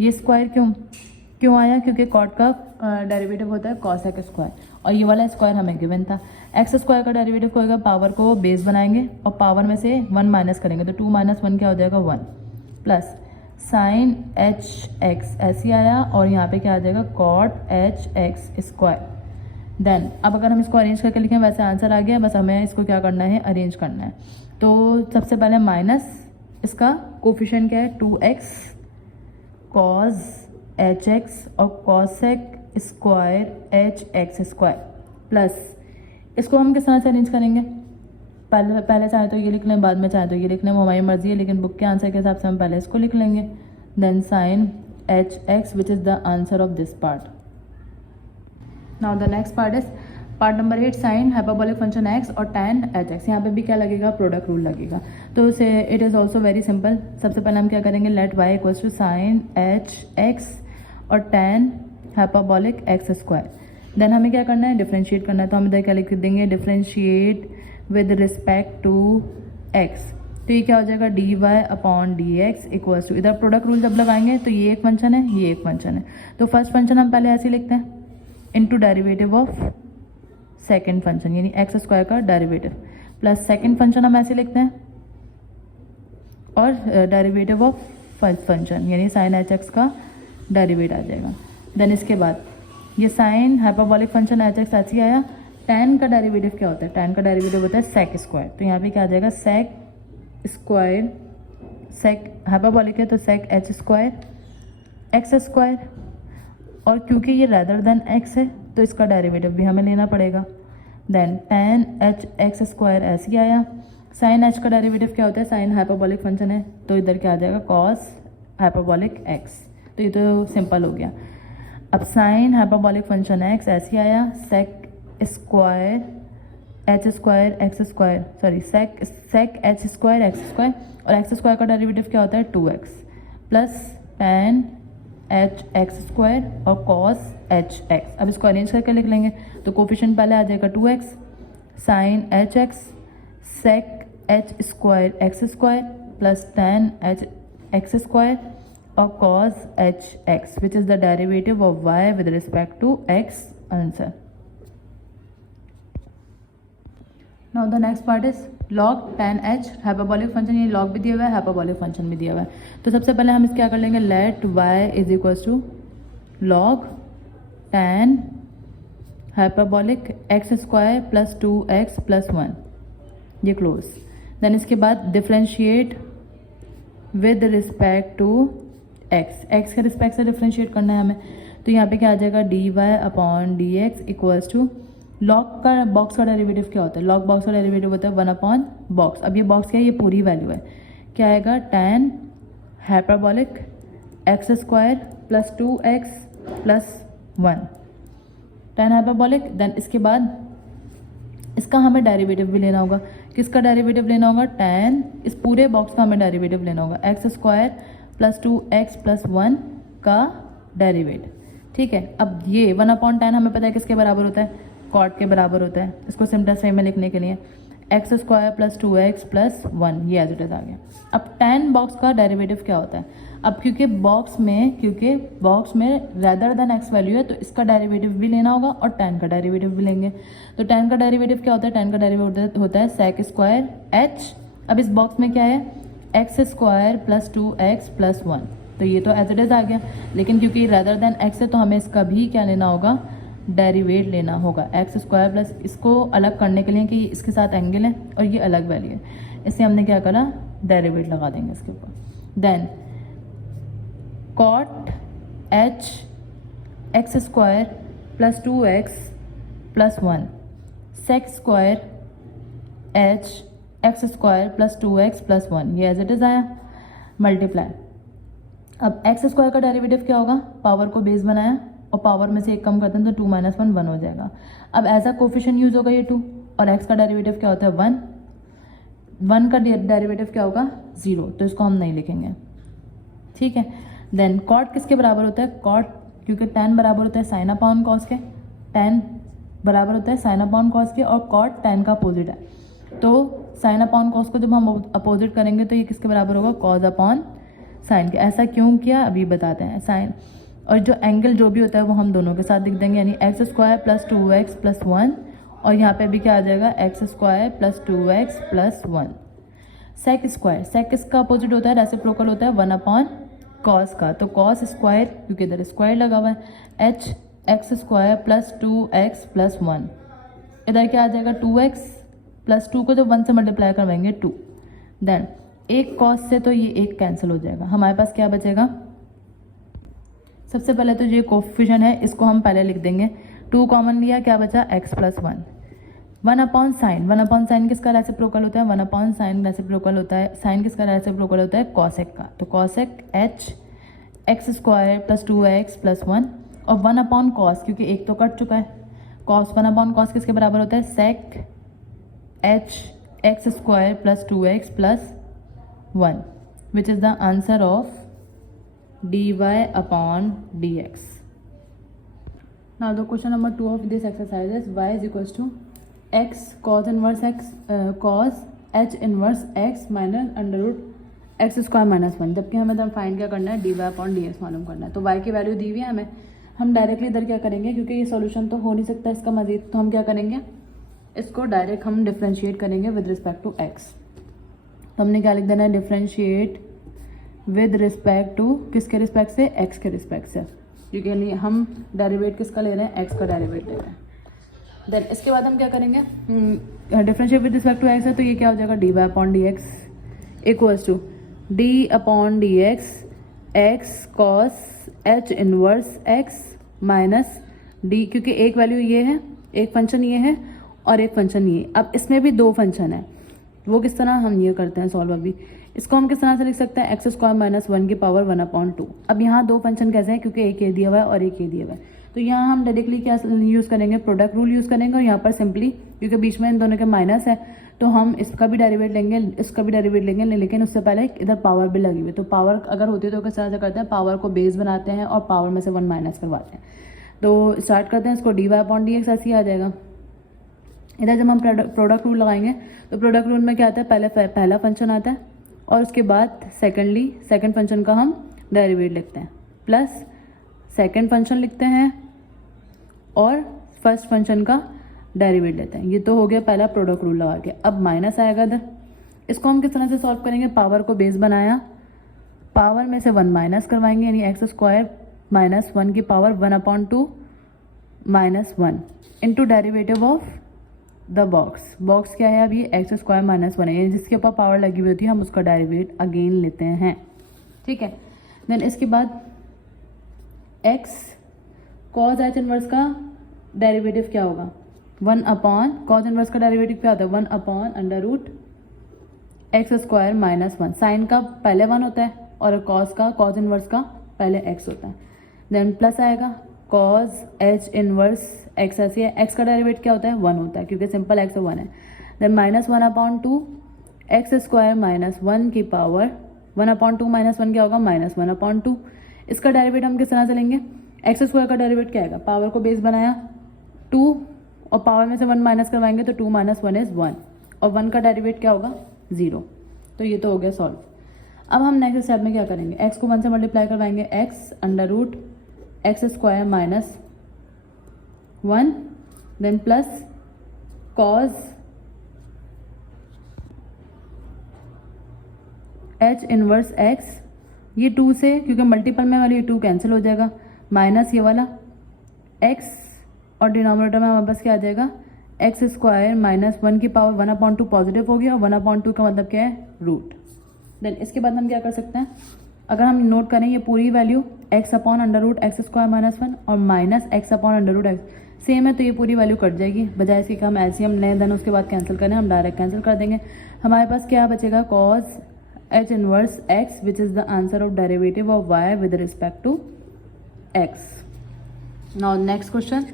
ये स्क्वायर क्यों आया, क्योंकि कॉट का डेरिवेटिव होता है कॉसेक स्क्वायर और ये वाला स्क्वायर हमें गिवन था। एक्स स्क्वायर का डेरिवेटिव को होगा, पावर को बेस बनाएंगे और पावर में से 1 माइनस करेंगे तो 2 माइनस 1 क्या हो जाएगा 1 प्लस साइन एच एक्स ऐसे आया और यहाँ पे क्या आ जाएगा cot h x square. Then अब अगर हम इसको अरेंज करके लिखें वैसे आंसर आ गया, बस हमें इसको क्या करना है अरेंज करना है। तो सबसे पहले माइनस इसका कोफिशिएंट क्या है 2x कॉस एच एक्स और cosec square h x square plus इसको हम किस तरह से अरेंज करेंगे, पहले चाहे तो ये लिख लें, बाद में चाहे तो ये लिख लें, वो हमारी मर्जी है, लेकिन बुक के आंसर के हिसाब से हम पहले इसको लिख लेंगे। Then sine h x which is the answer of this part. Now the next part is part number 8 sine hyperbolic function x और tan एच एक्स। यहाँ पे भी क्या लगेगा प्रोडक्ट रूल लगेगा। तो so it is also very simple. सबसे पहले हम क्या करेंगे, let y equals to sine h x और tan hyperbolic x square. Then हमें क्या करना है डिफ्रेंशिएट करना है, तो हम इधर क्या लिख देंगे differentiate with respect to x. तो ये क्या हो जाएगा d y upon d x equals to, इधर प्रोडक्ट रूल जब लगाएंगे तो ये एक फंक्शन है ये एक फंक्शन है, तो फर्स्ट फंक्शन हम पहले ऐसे लिखते हैं into derivative of second function यानी एक्स स्क्वायर का डेरिवेटिव प्लस सेकेंड फंक्शन हम ऐसे लिखते हैं और डेरिवेटिव ऑफ फर्स्ट फंक्शन यानी साइन एच एक्स का डेरिवेट आ जाएगा। देन इसके बाद ये sign hyperbolic function H x ऐसे आया, tan का डेरिवेटिव क्या होता है, tan का डेरिवेटिव होता है सेक स्क्वायर। तो यहाँ पे क्या आ जाएगा सेक स्क्वायर, सेक हाइपरबोलिक है तो sec h square x square, और क्योंकि ये रेदर देन एक्स है तो इसका डेरिवेटिव भी हमें लेना पड़ेगा। Then tan h x square ऐसे ही आया, साइन एच का डेरिवेटिव क्या होता है, साइन हाइपरबोलिक फंक्शन है तो इधर क्या आ जाएगा कॉस हाइपरबोलिक एक्स। तो ये तो सिंपल हो गया। अब साइन हाइपरबोलिक फंक्शन एक्स ऐसे आया sec square h square x square sorry sec h square x square, और एक्स स्क्वायर का डेरिवेटिव क्या होता है 2x plus tan h x square और कॉस एच एक्स। अब इसको अरेंज करके लिख लेंगे तो कोफिशिएंट पहले आ जाएगा 2x sine h x sec h square x square plus tan h x square और cos h x which is the derivative of y with respect to x answer. Now the next part is log tan h hyperbolic function, ये log भी दिया हुआ है hyperbolic function भी दिया हुआ है। तो सबसे पहले हम इस क्या कर लेंगे let y is equals to log tan hyperbolic x square plus 2x plus 1 ये क्लोज। देन इसके बाद differentiate with respect to x के रिस्पेक्ट से डिफ्रेंशिएट करना है हमें। तो यहाँ पे क्या आ जाएगा d y upon d x equals to log का बॉक्स का डेरिवेटिव क्या होता है, लॉग बॉक्स का डेरिवेटिव होता है 1 अपॉन बॉक्स। अब ये बॉक्स क्या है, ये पूरी वैल्यू है, क्या आएगा tan hyperbolic x square plus 2x plus 1 tan hyperbolic. Then इसके बाद इसका हमें डेरिवेटिव भी लेना होगा, किसका डेरिवेटिव लेना होगा tan, इस पूरे बॉक्स का हमें डेरिवेटिव लेना होगा x square plus 2x plus 1 का डेरिवेटिव। ठीक है, अब ये 1 अपॉन tan हमें पता है किसके बराबर होता है, कॉट के बराबर होता है। इसको सिंपलेस्ट वे में लिखने के लिए x square plus 2x plus 1 ये एज इट इज आ गया। अब tan बॉक्स का डेरिवेटिव क्या होता है, अब क्योंकि बॉक्स में रेदर देन एक्स वैल्यू है तो इसका डेरिवेटिव भी लेना होगा और tan का डेरिवेटिव भी लेंगे। तो tan का डेरिवेटिव क्या होता है, tan का डेरिवेटिव होता है सेक स्क्वायर h। अब इस बॉक्स में क्या है x square plus 2x plus 1, तो ये तो एज इट इज आ गया, लेकिन क्योंकि रेदर देन एक्स है तो हमें इसका भी क्या लेना होगा डेरिवेट लेना होगा एक्स स्क्वायर प्लस, इसको अलग करने के लिए कि इसके साथ एंगल है और ये अलग वैल्यू है, इससे हमने क्या करा डेरिवेट लगा देंगे इसके ऊपर। Then cot h x square plus 2x plus 1 sec square h x square plus 2x plus 1 ये एज इट इज आया मल्टीप्लाई। अब एक्स स्क्वायर का डेरिवेटिव क्या होगा, पावर को बेस बनाया और पावर में से एक कम करते हैं तो 2 माइनस 1 1 हो जाएगा। अब एज अ कोफिशिएंट यूज होगा ये 2, और एक्स का डेरिवेटिव क्या होता है 1 का डेरिवेटिव क्या होगा 0, तो इसको हम नहीं लिखेंगे। ठीक है, देन कॉट किसके बराबर होता है, कॉट क्योंकि tan बराबर होता है साइन अपॉन कॉस के, tan बराबर होता है साइन अपॉन कॉस के और कॉट tan का अपोजिट है। तो साइन अपॉन कॉस को जब हम अपोजिट करेंगे तो ये किसके बराबर होगा, कॉज अपॉन साइन के। ऐसा क्यों किया अभी बताते हैं। साइन और जो एंगल जो भी होता है वो हम दोनों के साथ लिख देंगे, यानी x square plus 2x plus 1 और यहाँ पे भी क्या आ जाएगा x square plus 2x plus 1। Sec square, sec किसका अपोजिट होता है, रेसिप्रोकल होता है 1 अपॉन कॉस का, तो कॉस स्क्वायर क्योंकि इधर स्क्वायर लगा हुआ है, H x square plus 2x plus 1। इधर क्या आ जाएगा 2x प्लस 2 को जब 1 से मल्टीप्लाई करवाएंगे 2, देन एक कॉस से तो ये एक कैंसिल हो जाएगा। हमारे पास क्या बचेगा, सबसे पहले तो ये कोफिशिएंट है इसको हम पहले लिख देंगे, 2 कॉमन लिया क्या बचा x plus 1। 1 upon sine, 1 upon sine किसका रेसिप्रोकल होता है, 1 अपॉन साइन रेसिप्रोकल होता है, साइन किसका रेसिप्रोकल होता है, कॉसेक का, तो cosec h x square plus 2x plus 1 और 1 अपॉन कॉस क्योंकि एक तो कट चुका है, कॉस 1 अपॉन कॉस किसके बराबर होता है, सेक h x square plus 2x plus 1 which is the answer of dy upon dx. Now the question number 2 of this exercise is y is equals to x cos inverse x cos h inverse x minus under root x square minus 1, जबकि हमें तो find क्या करना है, dy upon dx मालूम करना है। तो y की वैल्यू दी हुई है हमें, हम डायरेक्टली इधर क्या करेंगे क्योंकि ये सॉल्यूशन तो हो नहीं सकता इसका मजीद, तो हम क्या करेंगे इसको डायरेक्ट हम डिफ्रेंशिएट करेंगे विद रिस्पेक्ट टू x। तो हमने क्या लिख देना है, डिफ्रेंशिएट विद रिस्पेक्ट टू किसके रिस्पेक्ट से, x के रिस्पेक्ट से, क्योंकि हम डेरिवेट किसका ले रहे हैं, x का डेरिवेट ले रहे हैं। देन इसके बाद हम क्या करेंगे, differentiate with respect to x है तो ये क्या हो जाएगा, dy upon d x equals to d upon d x cos h inverse x minus d, क्योंकि एक वैल्यू ये है, एक फंक्शन ये है और एक फंक्शन ये। अब इसमें भी 2 फंक्शन है, वो किस तरह हम ये करते हैं सॉल्व। अभी इसको हम किस तरह से लिख सकते हैं, एक्स स्क्वायर माइनस 1 की पावर 1 अपॉन 2। अब यहाँ 2 फंक्शन कैसे हैं, क्योंकि एक ये दिया हुआ है और एक ये दिया हुआ है, तो यहाँ हम डायरेक्टली क्या यूज़ करेंगे, प्रोडक्ट रूल यूज़ करेंगे और यहाँ पर सिंपली क्योंकि बीच में इन दोनों के माइनस है तो हम इसका भी डेरिवेट लेंगे, इसका भी डेरिवेट लेंगे, लेकिन उससे पहले इधर पावर भी लगी हुई है। तो पावर अगर होती है तो किस तरह से करते हैं, पावर को बेस बनाते हैं और पावर में से 1 माइनस करवाते हैं। तो स्टार्ट करते हैं इसको, d y upon d x ऐसे ही आ जाएगा। इधर जब हम प्रोडक्ट रूल लगाएंगे तो प्रोडक्ट रूल में क्या आता है, पहला फंक्शन आता है और उसके बाद सेकंड फंक्शन का हम डेरिवेट लिखते हैं, प्लस सेकंड फंक्शन लिखते हैं और फर्स्ट फंक्शन का डेरिवेट लेते हैं। ये तो हो गया पहला प्रोडक्ट रूल लगा के। अब माइनस आएगा इधर, इसको हम किस तरह से सॉल्व करेंगे, पावर को बेस बनाया, पावर में से 1 माइनस करवाएंगे, यानी एक्स स्क्वायर माइनस 1 की power 1 upon 2 minus 1 into derivative of the box क्या है, अभी एक्स स्क्वायर माइनस 1 है, यानी जिसके ऊपर पावर लगी हुई होती है हम उसका डेरिवेट अगेन लेते हैं, ठीक है। देन इसके बाद एक्स कॉज एच इनवर्स का डेरिवेटिव क्या होगा, 1 अपॉन कॉज इनवर्स का डेरिवेटिव क्या होता है, 1 upon under root x square minus 1। Sine का पहले 1 होता है और कॉज इनवर्स का पहले x होता है। देन प्लस आएगा कॉज एच इनवर्स एक्स, ऐसी है, एक्स का डेरिवेट क्या होता है, 1 होता है क्योंकि सिंपल एक्स 1 है। Then minus 1 upon 2 x square minus 1 की पावर 1 अपॉन 2 माइनस 1 क्या होगा, माइनस 1 अपॉन 2। इसका डेरिवेट हम किस तरह से लेंगे, एक्स स्क्वायर का डेरिवेट क्या आएगा, पावर को बेस बनाया 2 और पावर में से 1 माइनस करवाएंगे तो 2 माइनस 1 इज 1 और 1 का डेरिवेट क्या होगा, 0। तो ये तो हो गया सॉल्व। अब हम नेक्स्ट स्टेप में क्या करेंगे, x को 1 से मल्टीप्लाई करवाएंगे, x under root x square minus 1 then plus cos h inverse x, ये 2 से क्योंकि मल्टीपल में वाली 2 कैंसिल हो जाएगा, माइनस ये वाला x और डिनोमिनेटर में हमारे पास क्या आ जाएगा, एक्स स्क्वायर माइनस 1 की पावर 1 अपॉन 2 पॉजिटिव हो गया और 1 अपॉन 2 का मतलब क्या है, रूट। देन इसके बाद हम क्या कर सकते हैं, अगर हम नोट करें ये पूरी value x upon under root x square minus 1 और minus x upon under root x same है, तो ये पूरी वैल्यू कट जाएगी, बजाय इसके कि हम ऐसे हम नए देन उसके बाद कैंसिल करें, हम डायरेक्ट कैंसिल कर देंगे। हमारे पास क्या बचेगा, cos h inverse x which is the answer of derivative of y with respect to x। Now next question,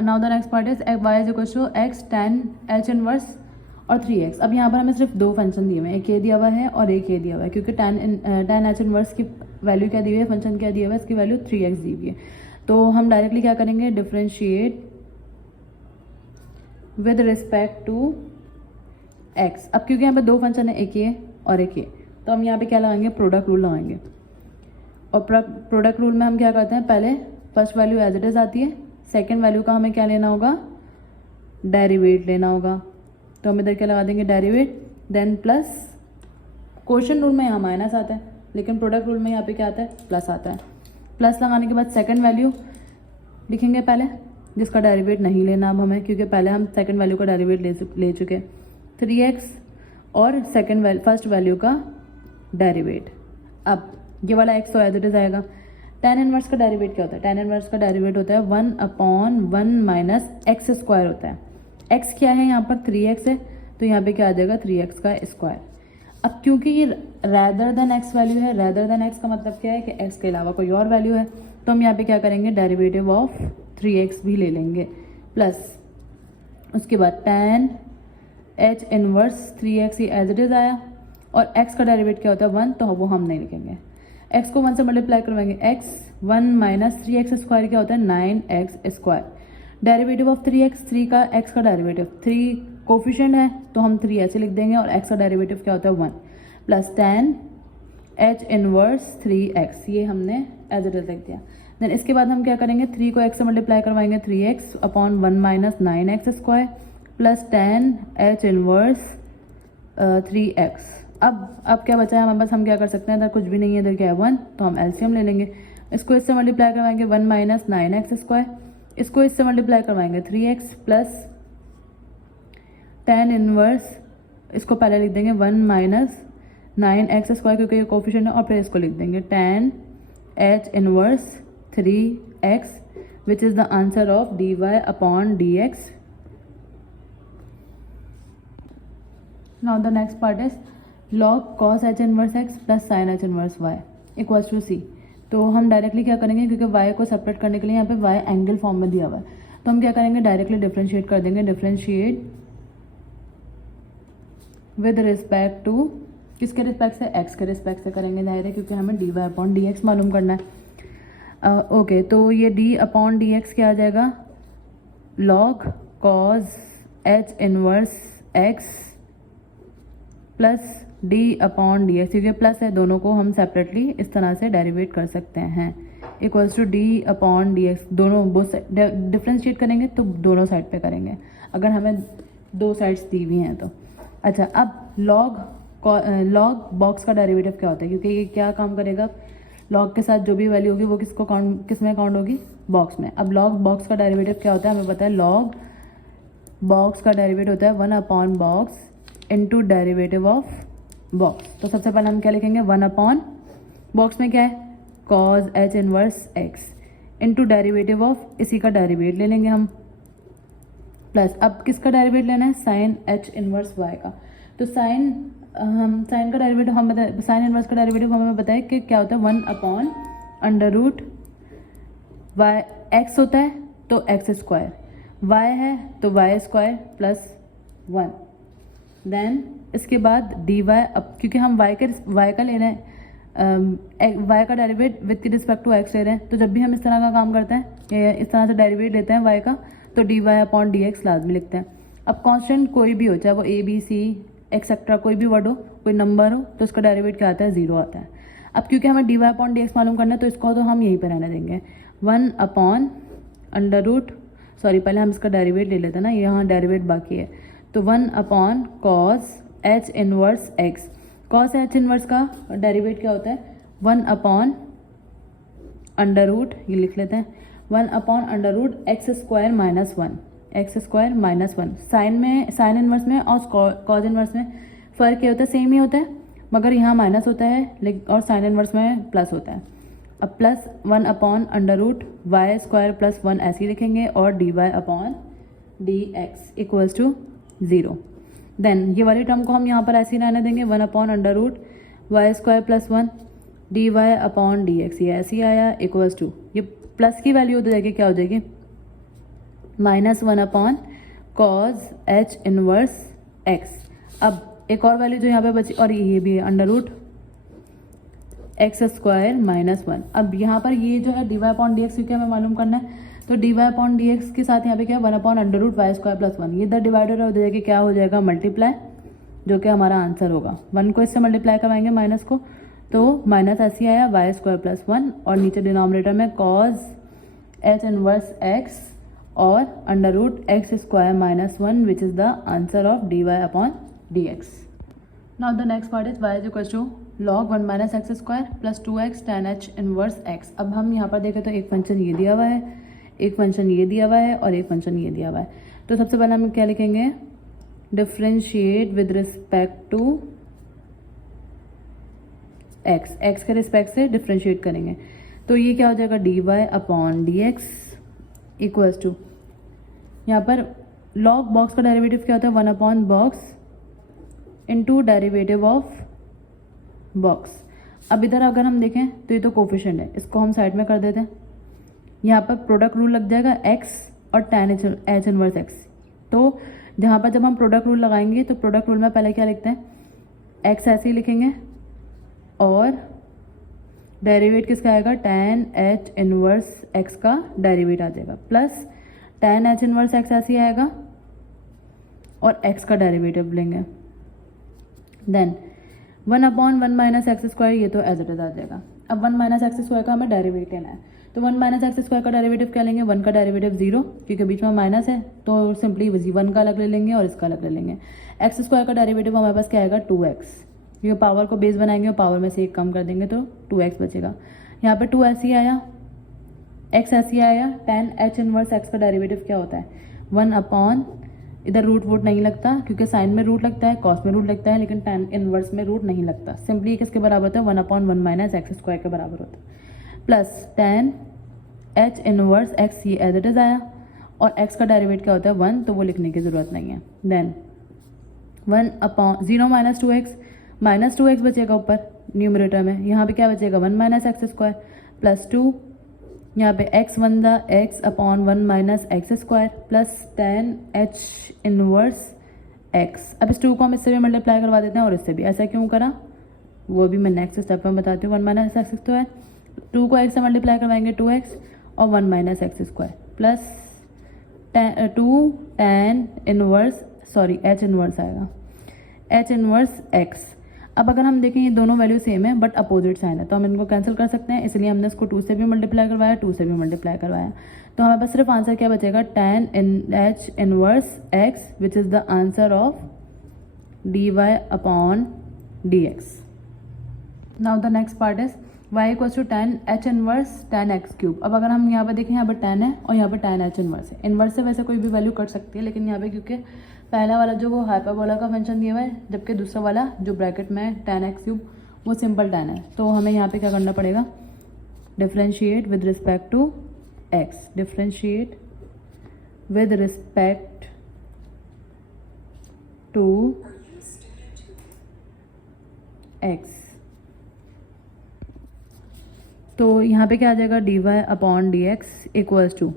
now the next part is y is equals to x tan h inverse और 3x। अब यहाँ पर हमें सिर्फ 2 function दिए हुए हैं, एक ये दिया हुआ है और एक ये दिया हुआ है, क्योंकि tan h इनवर्स की वैल्यू क्या दी हुई है, फंक्शन क्या दिया हुआ है, इसकी वैल्यू 3x दी हुई है। तो हम डायरेक्टली क्या करेंगे, differentiate with respect to x। अब क्योंकि यहाँ पे दो फंक्शन है, एक ये और एक ये, तो हम यहाँ पे क्या लगाएंगे, प्रोडक्ट रूल लगाएंगे। और प्रोडक्ट रूल में हम क्या करते हैं, पहले first value as it is आती है, सेकेंड वैल्यू का हमें क्या लेना होगा, डेरिवेट लेना होगा। तो हम इधर क्या लगा देंगे, derivate, then plus, quotient rule में यहाँ माइनस आता है, लेकिन प्रोडक्ट रूल में यहाँ पे क्या आता है, प्लस आता है। प्लस लगाने के बाद सेकंड वैल्यू लिखेंगे पहले, जिसका डेरिवेट नहीं लेना अब हमें, क्योंकि पहले हम सेकंड वैल्यू का डेरिवेट ले चुके, 3x, और फर्स्ट वैल्यू का डेरिवेट। अब ये वाला x तो एज इट इज आएगा। tan इनवर्स का डेरिवेट क्या होता है, tan इनवर्स का डेरिवेट होता है 1/1 माइनस एक्स स्क्वायर होता है। x क्या है यहाँ पर, 3x है, तो यहाँ पे क्या आ जाएगा, 3x का स्क्वायर। अब क्योंकि ये रैदर देन x वैल्यू है, रैदर देन x का मतलब क्या है कि x के अलावा कोई और वैल्यू है, तो हम यहाँ पे क्या करेंगे, डेरिवेटिव ऑफ 3x भी ले लेंगे, प्लस उसके बाद tan h इनवर्स 3x ही एज इट इज आया, और x का डेरिवेट क्या होता है 1, तो वो हम नहीं लिखेंगे। x को 1 से मल्टीप्लाई करवाएंगे, x 1 माइनस 3x स्क्वायर क्या होता है, 9x square. Derivative of 3x, 3 का x का डेरिवेटिव, 3 कोफिशिएंट है तो हम 3 ऐसे लिख देंगे, और x का डेरिवेटिव क्या होता है 1, plus tan h inverse 3x, ये हमने एज इट इज लिख दिया। देन इसके बाद हम क्या करेंगे, 3 को x से मल्टीप्लाई करवाएंगे, 3x upon 1 minus 9x square, plus tan h inverse 3x। अब क्या बचा है हमारे पास, हम क्या कर सकते हैं, इधर कुछ भी नहीं है, इधर क्या है 1, तो हम एलसीएम ले लेंगे। इसको इससे मल्टीप्लाई करवाएंगे 1 माइनस 9x स्क्वायर, इसको इससे मल्टीप्लाई करवाएंगे 3x, प्लस tan इनवर्स, इसको पहले लिख देंगे 1 माइनस 9x स्क्वायर, क्योंकि ये कोफिशिएंट है, और फिर इसको लिख देंगे tan h inverse 3x, which is the answer of dy upon dx। Now the next part is log cos h inverse x plus sin h inverse y equals to c। तो हम directly क्या करेंगे, क्योंकि y को separate करने के लिए यहाँ पे y एंगल फॉर्म में दिया हुआ है, तो हम क्या करेंगे, डायरेक्टली डिफरेंशिएट कर देंगे। डिफरेंशिएट विद रिस्पेक्ट टू, किसके रिस्पेक्ट से, x के रिस्पेक्ट से करेंगे जाहिर है, क्योंकि हमें dy अपॉन dx मालूम करना है। ओके, तो ये d अपॉन dx क्या आ जाएगा, log cos h inverse x plus d upon d x, क्योंकि प्लस है, दोनों को हम सेपरेटली इस तरह से डेरिवेट कर सकते हैं, equals to d upon d x. दोनों डिफ्रेंशिएट करेंगे तो दोनों साइड पे करेंगे, अगर हमें दो साइड्स दी हुई हैं तो। अच्छा, अब लॉग बॉक्स का डेरिवेटिव क्या होता है, क्योंकि ये क्या काम करेगा, लॉग के साथ जो भी वैल्यू होगी वो किस में काउंट होगी, बॉक्स में। अब लॉग बॉक्स का डेरिवेटिव क्या होता है, हमें पता है, लॉग बॉक्स का डेरिवेटिव होता है 1 upon box into derivative of box. तो सबसे पहले हम क्या लिखेंगे, 1 अपॉन बॉक्स में क्या है, cos h inverse x into derivative of, इसी का डेरिवेट ले लेंगे हम, प्लस अब किसका डेरिवेट लेना है, sin h इनवर्स y का। तो साइन का डेरिवेटिव हम बताए, साइन इनवर्स का डेरिवेटिव हमें बताया कि क्या होता है, 1 upon under root y, x होता है तो x स्क्वायर, y है तो y स्क्वायर प्लस 1। देन इसके बाद dy, अब क्योंकि हम y का ले रहे हैं, y का derivate with respect to x ले रहे हैं, तो जब भी हम इस तरह का काम करते हैं, इस तरह से डेरिवेट लेते हैं y का, तो dy अपॉन dx लाजमी लिखते हैं। अब कांस्टेंट कोई भी हो, चाहे वो a b c एक्सेट्रा कोई भी वर्ड हो, कोई नंबर हो, तो इसका डेरिवेट क्या आता है, 0 आता है। अब क्योंकि हमें dy अपॉन dx मालूम करना है, तो इसको तो हम यहीं पर रहने देंगे, 1 अपॉन अंडर रूट, सॉरी पहले हम इसका डेरिवेट ले लेते हैं ना, यहाँ डेरिवेट बाकी है, तो 1 upon cos h inverse x। cos h inverse का डेरिवेट क्या होता है, 1 अपॉन अंडर रूट, ये लिख लेते हैं, 1 upon under root x square minus 1, x square minus 1। Sine inverse में और cos इनवर्स में फ़र्क क्या होता है, सेम ही होता है, मगर यहाँ माइनस होता है और साइन इनवर्स में प्लस होता है। अब plus 1 upon under root y square plus 1 ऐसे ही लिखेंगे, और dy upon d x equals to 0। Then ये वाली टर्म को हम यहाँ पर ऐसे ही रहने देंगे, 1 upon under root y square plus 1 dy upon d x, ये ऐसे ही आया, इक्वल्स टू, ये प्लस की वैल्यू हो जाएगी, क्या हो जाएगी, minus 1 upon cos h inverse x। अब एक और वैल्यू जो यहाँ पे बची, और ये भी है under root x square minus one. अब यहाँ पर ये जो है d y upon d x क्योंकि हमें मालूम करना है, तो d y upon d x के साथ यहाँ पे क्या है 1 upon under root y square plus one. ये इधर डिवाइडर हो जाएगा, क्या हो जाएगा मल्टीप्लाई, जो कि हमारा आंसर होगा। 1 को इससे मल्टीप्लाई करवाएंगे माइनस को, तो माइनस ऐसे आया वाई स्क्वायर प्लस वन, और नीचे डिनोमिनेटर में कॉज एच इनवर्स एक्स और under root x square minus one, which is the answer of d y upon d x. Now the next part is y is equal to log 1 minus x square plus 2x tan h inverse x. अब हम यहाँ पर देखें तो एक function ये दिया हुआ है, एक फंक्शन ये दिया हुआ है और एक फंक्शन ये दिया हुआ है। तो सबसे पहले हम क्या लिखेंगे, differentiate with respect to x, x के रिस्पेक्ट से डिफ्रेंशिएट करेंगे। तो ये क्या हो जाएगा d y upon d x equals to, यहाँ पर लॉग बॉक्स का डेरिवेटिव क्या होता है 1 upon box into derivative of box. अब इधर अगर हम देखें तो ये तो कोफिशिएंट है, इसको हम साइड में कर देते हैं। यहाँ पर प्रोडक्ट रूल लग जाएगा x और tan h इनवर्स x। तो जहाँ पर जब हम प्रोडक्ट रूल लगाएंगे तो प्रोडक्ट रूल में पहले क्या लिखते हैं, x ऐसे ही लिखेंगे और डेरिवेट किसका आएगा tan h इनवर्स x का डेरिवेट आ जाएगा, plus tan h inverse x ऐसे ही आएगा और x का डेरिवेटिव लेंगे। Then 1 upon 1 minus x square, ये तो एज इट इज आ जाएगा। अब 1 माइनस एक्स स्क्वायर का हमें डेरिवेट लेना है, तो 1 माइनस एक्स स्क्वायर का डेरिवेटिव क्या लेंगे, 1 का डेरिवेटिव 0, क्योंकि बीच में माइनस है तो सिंपली 1 का अलग ले लेंगे और इसका अलग ले लेंगे। एक्स स्क्वायर का डेरिवेटिव हमारे पास क्या आएगा 2x, क्योंकि पावर को बेस बनाएंगे और पावर में से एक कम कर देंगे तो 2x बचेगा। यहाँ पे 2 ऐसे ही आया, x ऐसे ही आया, tan h इनवर्स x का डेरिवेटिव क्या होता है 1 अपॉन, इधर रूट वूट नहीं लगता क्योंकि साइन में रूट लगता है, कॉस में रूट लगता है, लेकिन tan इनवर्स में रूट नहीं लगता। सिंपली किसके बराबर होता है 1 अपॉन 1 माइनस एक्स स्क्वायर के बराबर होता है, plus tan h inverse x, ये एज इट इज आया, और x का डेरिवेट क्या होता है 1, तो वो लिखने की ज़रूरत नहीं है। देन 1 अपॉन 0 माइनस 2x बचेगा ऊपर न्यूमरेटर में, यहाँ पे क्या बचेगा 1 माइनस एक्स स्क्वायर प्लस 2, यहाँ पे x 1 दा x upon 1 minus x square plus tan h inverse x। अब इस 2 को हम इससे भी मल्टीप्लाई करवा देते हैं और इससे भी। ऐसा क्यों करा वो भी मैं नेक्स्ट स्टेप में बताती हूँ। 1 माइनस एक्स स्क्वायर, 2 को x से मल्टीप्लाई करवाएंगे 2x और 1 minus x square plus 2 tan inverse h inverse आएगा h इनवर्स x। अब अगर हम देखें ये दोनों वैल्यू सेम है बट अपोजिट साइन है, तो हम इनको कैंसिल कर सकते हैं, इसलिए हमने इसको 2 से भी मल्टीप्लाई करवाया, 2 से भी मल्टीप्लाई करवाया। तो हमारे पास सिर्फ आंसर क्या बचेगा tan h inverse x, which is the answer of d y upon d x. Now the next part is y equals to tan h inverse tan x cube. अब अगर हम यहाँ पर देखें, यहाँ पर tan है और यहाँ पर tan h इनवर्स है। इनवर्स से वैसे कोई भी वैल्यू कर सकती है, लेकिन यहाँ पे क्योंकि पहला वाला जो वो हाइपरबोला का फंक्शन दिया हुआ है, जबकि दूसरा वाला जो ब्रैकेट में tan x क्यूब वो सिंपल tan है, तो हमें यहाँ पे क्या करना पड़ेगा, differentiate with respect to x, differentiate with respect to x। तो यहाँ पे क्या आ जाएगा d y upon d x equals to,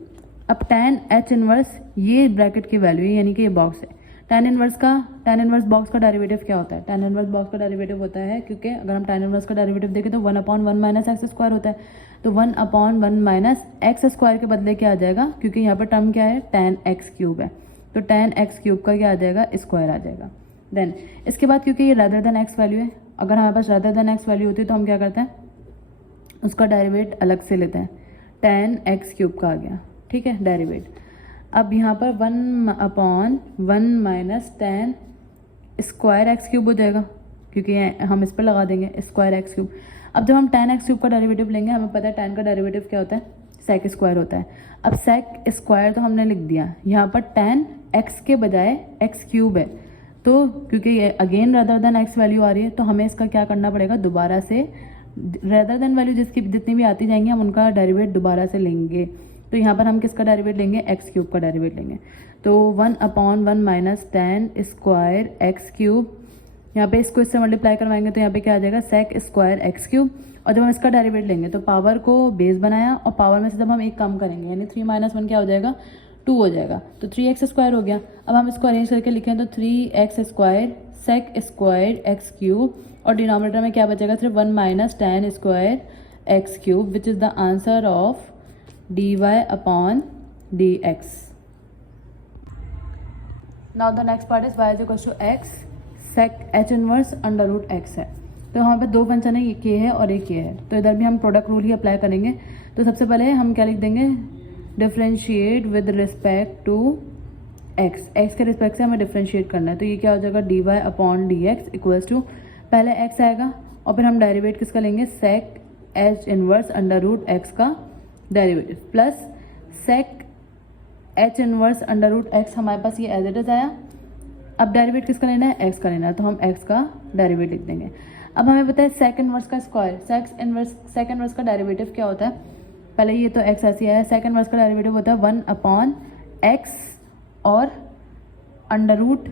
अब tan h इनवर्स ये ब्रैकेट की वैल्यू है, यानी कि ये बॉक्स है। tan इनवर्स बॉक्स का डेरिवेटिव क्या होता है, tan इनवर्स बॉक्स का डेरिवेटिव होता है, क्योंकि अगर हम tan इनवर्स का डेरिवेटिव देखें तो 1 अपॉन 1 माइनस एक्स स्क्वायर होता है, तो 1 अपॉन 1 माइनस एक्स स्क्वायर के बदले क्या आ जाएगा, क्योंकि यहाँ पर टर्म क्या है tan x क्यूब है, तो tan x क्यूब का क्या आ जाएगा स्क्वायर आ जाएगा। देन इसके बाद क्योंकि ये रादर देन एक्स वैल्यू है, अगर हमारे पास रादर देन एक्स वैल्यू होती है तो हम क्या करते हैं उसका डेरिवेट अलग से लेते हैं, tan x क्यूब का आ गया, ठीक है डेरिवेट। अब यहाँ पर 1 upon 1 minus tan square x cube हो जाएगा, क्योंकि हम इस पर लगा देंगे स्क्वायर एक्स क्यूब। अब जब हम tan x क्यूब का डेरिवेटिव लेंगे, हमें पता है tan का डेरिवेटिव क्या होता है sec स्क्वायर होता है। अब sec स्क्वायर तो हमने लिख दिया, यहाँ पर tan x के बजाय x क्यूब है, तो क्योंकि ये again rather than x value आ रही है, तो हमें इसका क्या करना पड़ेगा, दोबारा से रदर देन वैल्यू जिसकी जितनी भी आती जाएंगी हम उनका डेरिवेट दोबारा से लेंगे। तो यहाँ पर हम किसका डेरिवेट लेंगे, एक्स क्यूब का डेरिवेट लेंगे। तो 1 upon 1 minus tan square x cube, यहाँ पे इसको इससे मल्टीप्लाई करवाएंगे तो यहाँ पे क्या आ जाएगा sec स्क्वायर एक्स क्यूब, और जब हम इसका डेरिवेट लेंगे तो पावर को बेस बनाया और पावर में से जब हम एक कम करेंगे यानी 3 माइनस 1 क्या हो जाएगा 2 हो जाएगा, तो 3x स्क्वायर हो गया। अब हम इसको अरेंज करके लिखें तो 3x square sec square x cube, और डिनोमिनेटर में क्या बचेगा, सिर्फ 1 minus tan square x cube, which is the answer of dy upon dx। Now the next part is y is equal to x sec h inverse under root x है। तो यहाँ पे दो फंक्शन है, एक ये है और एक ये है, तो इधर भी हम प्रोडक्ट रूल ही अप्लाई करेंगे। तो सबसे पहले हम क्या लिख देंगे, differentiate with respect to x, x के रिस्पेक्ट से हमें डिफ्रेंशिएट करना है। तो ये क्या हो जाएगा, dy upon dx equals to, पहले x आएगा और फिर हम डेरिवेट किसका लेंगे, sec h inverse under root x का derivative, plus sec h inverse under root x, हमारे पास ये एज इट इज आया। अब डेरिवेट किसका लेना है, x का लेना है, तो हम x का डेरिवेट लिख देंगे। अब हमें पता है सेक इनवर्स का स्क्वायर, सेक इनवर्स का डेरिवेटिव क्या होता है, पहले ये तो x ऐसे आया, सेक इनवर्स का डेरिवेटिव होता है 1 अपॉन x और under root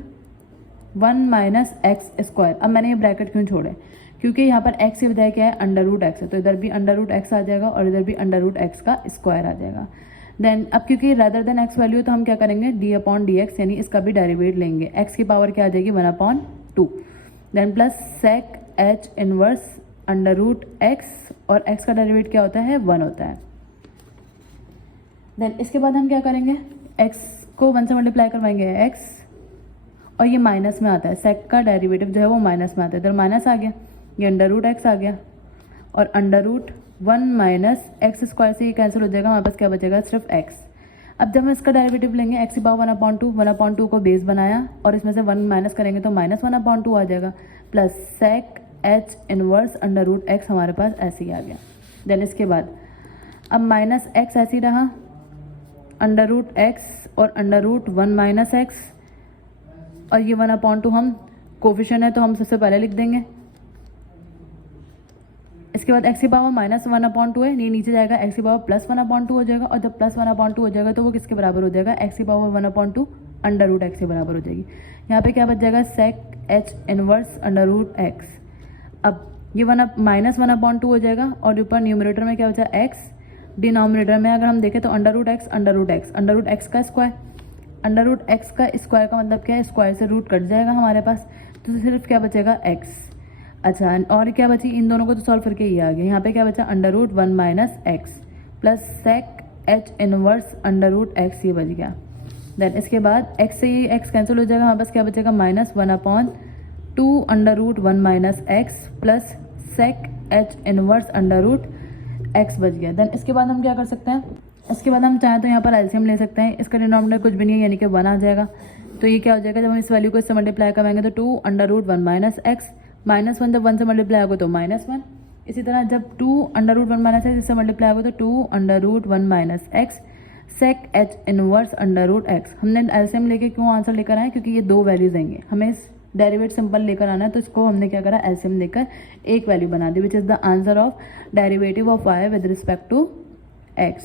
1 minus x square. अब मैंने ये ब्रैकेट क्यों छोड़े, क्योंकि यहाँ पर x की बजाय क्या है, अंडर रूट x है, तो इधर भी अंडर रूट x आ जाएगा और इधर भी अंडर रूट x का स्क्वायर आ जाएगा। देन अब क्योंकि रादर देन x वैल्यू, तो हम क्या करेंगे, d अपॉन dx, यानी इसका भी डेरिवेट लेंगे। x की पावर क्या आ जाएगी, 1 upon 2, then plus sec h inverse under root x, और x का डेरिवेट क्या होता है, 1 होता है। देन इसके बाद हम क्या करेंगे, x को 1 से मल्टीप्लाई करवाएंगे x, और ये माइनस में आता है, सेक का डेरिवेटिव जो है वो माइनस में आता है, इधर माइनस आ गया, ये अंडर रूट x आ गया, और under root 1 minus x square से ये कैंसिल हो जाएगा, हमारे पास क्या बचेगा, सिर्फ x। अब जब हम इसका डेरिवेटिव लेंगे, x की पावर 1/2 को बेस बनाया और इसमें से 1 माइनस करेंगे तो माइनस 1/2 आ जाएगा, plus sec h inverse under root x हमारे पास ऐसे ही आ गया। देन इसके बाद अब माइनस x ऐसे ही रहा, अंडर रूट x और अंडर रूट 1 माइनस एक्स, और ये 1/2 हम कोफिशिएंट है तो हम सबसे पहले लिख देंगे। इसके बाद x की पावर माइनस 1/2 है, नीचे जाएगा, x की पावर प्लस 1/2 हो जाएगा, और जब प्लस 1/2 हो जाएगा तो वो किसके बराबर हो जाएगा, x की पावर 1/2 अंडर रूट x के बराबर हो जाएगी। यहाँ पे क्या बच जाएगा, sec h inverse under root x। अब ये माइनस 1/2 हो जाएगा, और ऊपर न्यूमरेटर में क्या हो जाएगा, x, डिनोमिनेटर में अगर हम देखें तो under root x under root x, under root x का स्क्वायर, अंडर रूट x का स्क्वायर का मतलब क्या है, स्क्वायर से रूट कट जाएगा हमारे पास, तो सिर्फ क्या बचेगा, x। अच्छा, और क्या बची, इन दोनों को तो सॉल्व करके ये आ गया। यहाँ पे क्या बचा, under root 1 minus x plus sec h inverse under root x, ये बच गया। देन इसके बाद x से ये x कैंसिल हो जाएगा, हमारे पास क्या बचेगा, minus 1/2 under root 1 minus x plus sec h inverse under root x बच गया। देन इसके बाद हम क्या कर सकते हैं, इसके बाद हम चाहें तो यहाँ पर एलसीएम ले सकते हैं। इसका डिनोमिनेटर कुछ भी नहीं है, यानी कि 1 आ जाएगा। तो ये क्या हो जाएगा, जब हम इस वैल्यू को इससे मल्टीप्लाई कराएंगे तो 2 अंडर रूट 1 माइनस एक्स, -1 जब 1 से मल्टीप्लाई होगा तो -1। इसी तरह जब 2 अंडर रूट 1 माइनस एक्स इससे मल्टीप्लाई होगा तो 2 under root 1 minus x sec h inverse under root x। हमने एलसीएम लेके क्यों आंसर लेकर आए, क्योंकि ये दो वैल्यूज देंगे, हमें इस डेरिवेट सिंपल लेकर आना है, तो इसको हमने क्या करा, एलसीएम लेकर एक वैल्यू बना दी, which is the answer of derivative of y with respect to x।